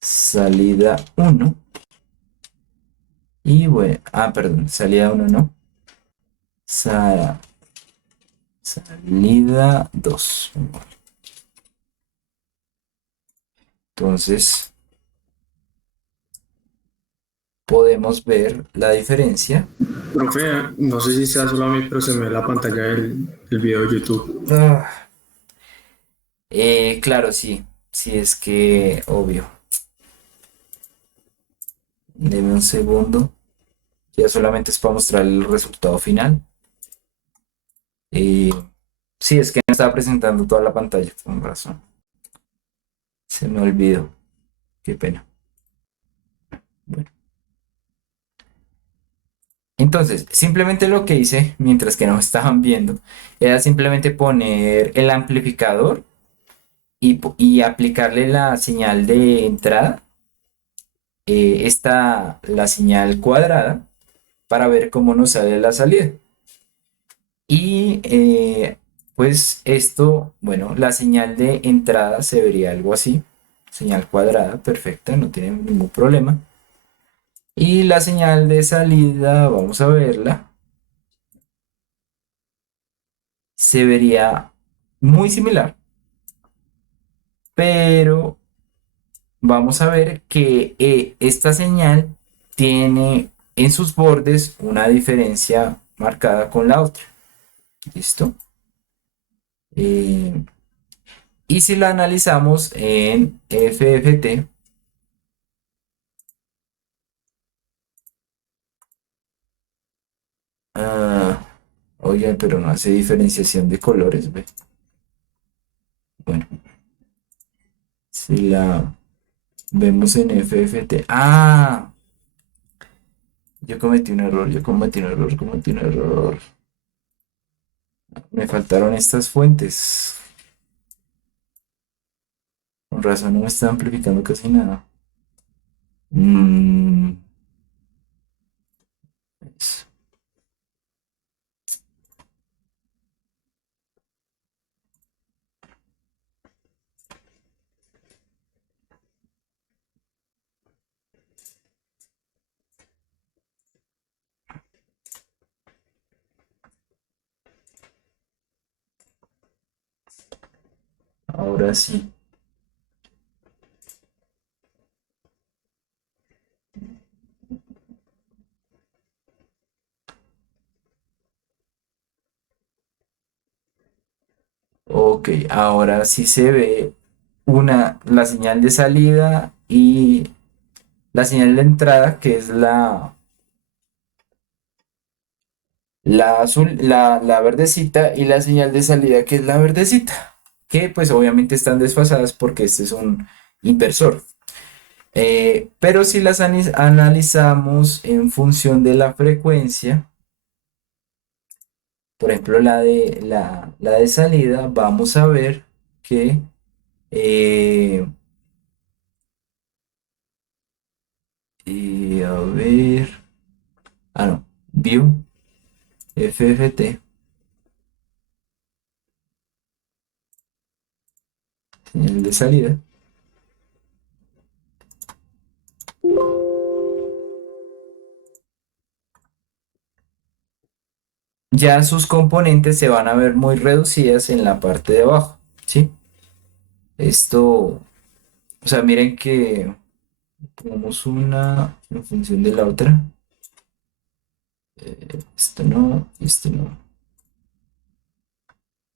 salida 1. Y bueno, perdón, salida 1 no. Salida 2. Entonces, podemos ver la diferencia. Profe, no sé si sea solo a mí, pero se me ve la pantalla del video de YouTube. Claro, sí. Sí, es que obvio. Deme un segundo. Ya solamente es para mostrar el resultado final. Sí, es que no estaba presentando toda la pantalla, con razón. Se me olvidó. Qué pena. Bueno. Entonces, simplemente lo que hice, mientras que no estaban viendo, era simplemente poner el amplificador y aplicarle la señal de entrada, la señal cuadrada, para ver cómo nos sale la salida. Y pues esto, bueno, la señal de entrada se vería algo así, señal cuadrada, perfecta, no tiene ningún problema. Y la señal de salida, vamos a verla, se vería muy similar, pero vamos a ver que esta señal tiene en sus bordes una diferencia marcada con la otra. ¿Listo? Eh, y si la analizamos en FFT, ah, oye, pero no hace diferenciación de colores, ¿ve? Bueno, si la vemos en FFT. ¡Ah! Yo cometí un error, cometí un error. Me faltaron estas fuentes. Con razón no me está amplificando casi nada. Mm, es- Ahora sí. Ok, ahora sí se ve la señal de salida y la señal de entrada, que es la azul, la verdecita, y la señal de salida, que es la verdecita, que pues obviamente están desfasadas porque este es un inversor. Pero si las analizamos en función de la frecuencia, por ejemplo la de salida, vamos a ver que eh, a ver, no, view FFT, señal de salida. Ya sus componentes se van a ver muy reducidas en la parte de abajo, ¿sí? Esto, o sea, miren que pongamos una en función de la otra. Esto no, esto no.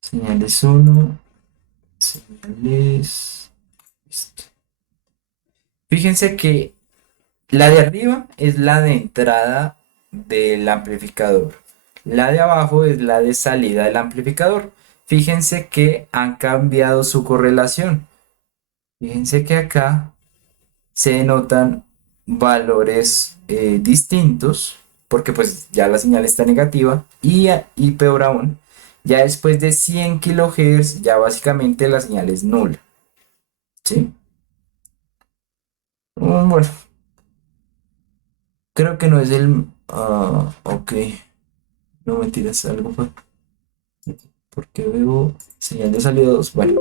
Señales uno, señales. Esto. Fíjense que la de arriba es la de entrada del amplificador. La de abajo es la de salida del amplificador. Fíjense que han cambiado su correlación. Fíjense que acá se notan valores distintos, porque pues ya la señal está negativa y peor aún, ya después de 100 kilohertz ya básicamente la señal es nula, ¿sí? Bueno, creo que no es el... ok, no mentiras, algo fue, porque veo señal de salida 2. Bueno,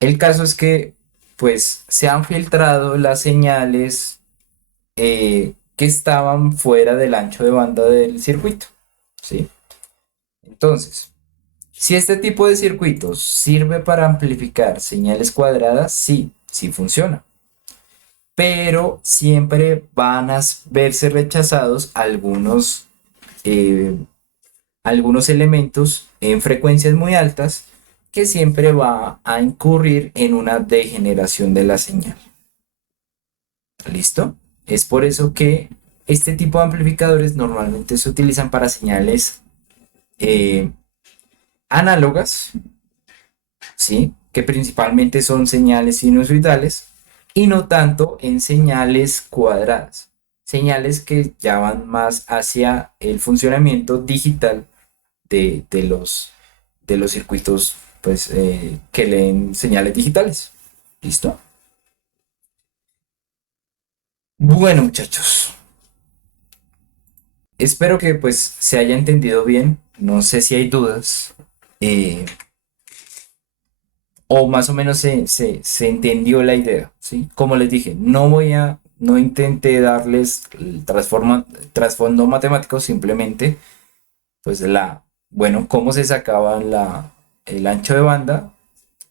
el caso es que pues se han filtrado las señales que estaban fuera del ancho de banda del circuito, ¿sí? Entonces, si este tipo de circuitos sirve para amplificar señales cuadradas, sí, sí funciona. Pero siempre van a verse rechazados eh, algunos elementos en frecuencias muy altas que siempre va a incurrir en una degeneración de la señal. ¿Listo? Es por eso que este tipo de amplificadores normalmente se utilizan para señales eh, análogas, ¿sí? Que principalmente son señales sinusoidales y no tanto en señales cuadradas, señales que ya van más hacia el funcionamiento digital de los circuitos pues, que leen señales digitales. ¿Listo? Bueno, muchachos, espero que pues se haya entendido bien. No sé si hay dudas. Eh, o más o menos se entendió la idea, ¿sí? Como les dije, no intenté darles el trasfondo matemático, simplemente, pues bueno, cómo se sacaba el ancho de banda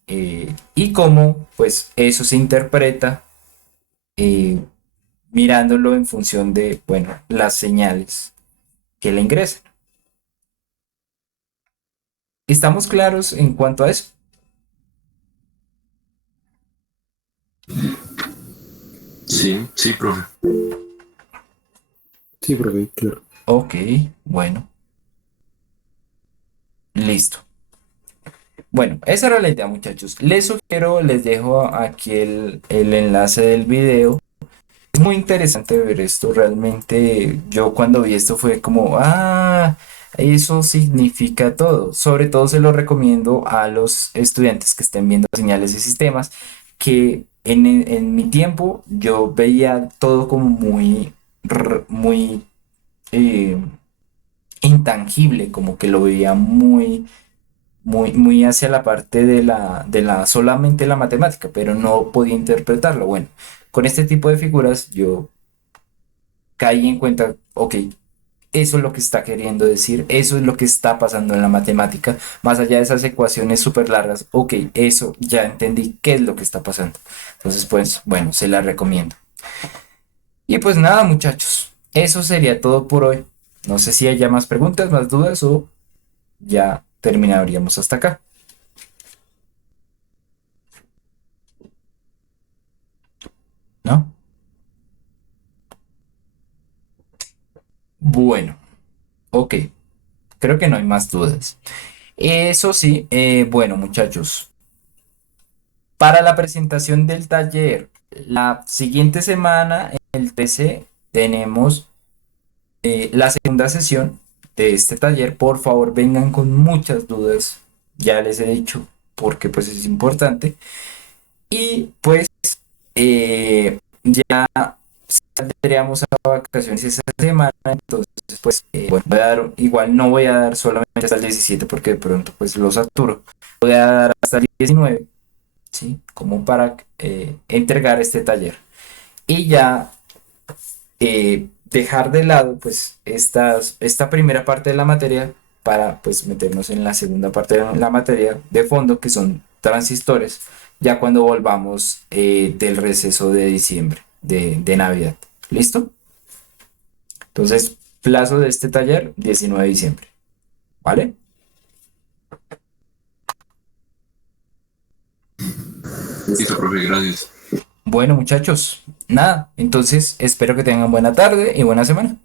y cómo, pues, eso se interpreta eh, mirándolo en función de, bueno, las señales que le ingresan. ¿Estamos claros en cuanto a eso? Sí, sí, profe. Sí, profe, claro. Ok, bueno, listo. Bueno, esa era la idea, muchachos. Les sugiero, les dejo aquí el enlace del video. Es muy interesante ver esto. Realmente, yo cuando vi esto fue como, eso significa todo. Sobre todo se lo recomiendo a los estudiantes que estén viendo señales y sistemas, que en mi tiempo yo veía todo como muy eh, intangible, como que lo veía muy hacia la parte de la solamente la matemática, pero no podía interpretarlo. Bueno, con este tipo de figuras yo caí en cuenta, ok, eso es lo que está queriendo decir, eso es lo que está pasando en la matemática, más allá de esas ecuaciones súper largas, ok, eso ya entendí qué es lo que está pasando. Entonces, pues, bueno, se la recomiendo. Y pues nada, muchachos, eso sería todo por hoy. No sé si haya más preguntas, más dudas o ya terminaríamos hasta acá. ¿No? Bueno, ok, creo que no hay más dudas. Eso sí, bueno, muchachos, para la presentación del taller, la siguiente semana, el 13, tenemos la segunda sesión de este taller. Por favor, vengan con muchas dudas, ya les he dicho, porque pues es importante. Y pues ya saldríamos a vacaciones esa semana, entonces pues bueno, igual no voy a dar solamente hasta el 17 porque de pronto pues lo saturo. Voy a dar hasta el 19, ¿sí? Como para entregar este taller. Y ya dejar de lado pues esta primera parte de la materia para pues meternos en la segunda parte de la materia de fondo, que son transistores, ya cuando volvamos del receso de diciembre, de Navidad. ¿Listo? Entonces, plazo de este taller, 19 de diciembre. ¿Vale? Listo, profe, gracias. Bueno, muchachos, nada, entonces espero que tengan buena tarde y buena semana.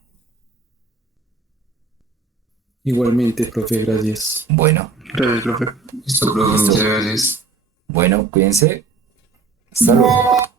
Igualmente, profe, gracias. Bueno, Gracias, profe. Listo, profe, Listo. muchas gracias. bueno, cuídense. Hasta luego.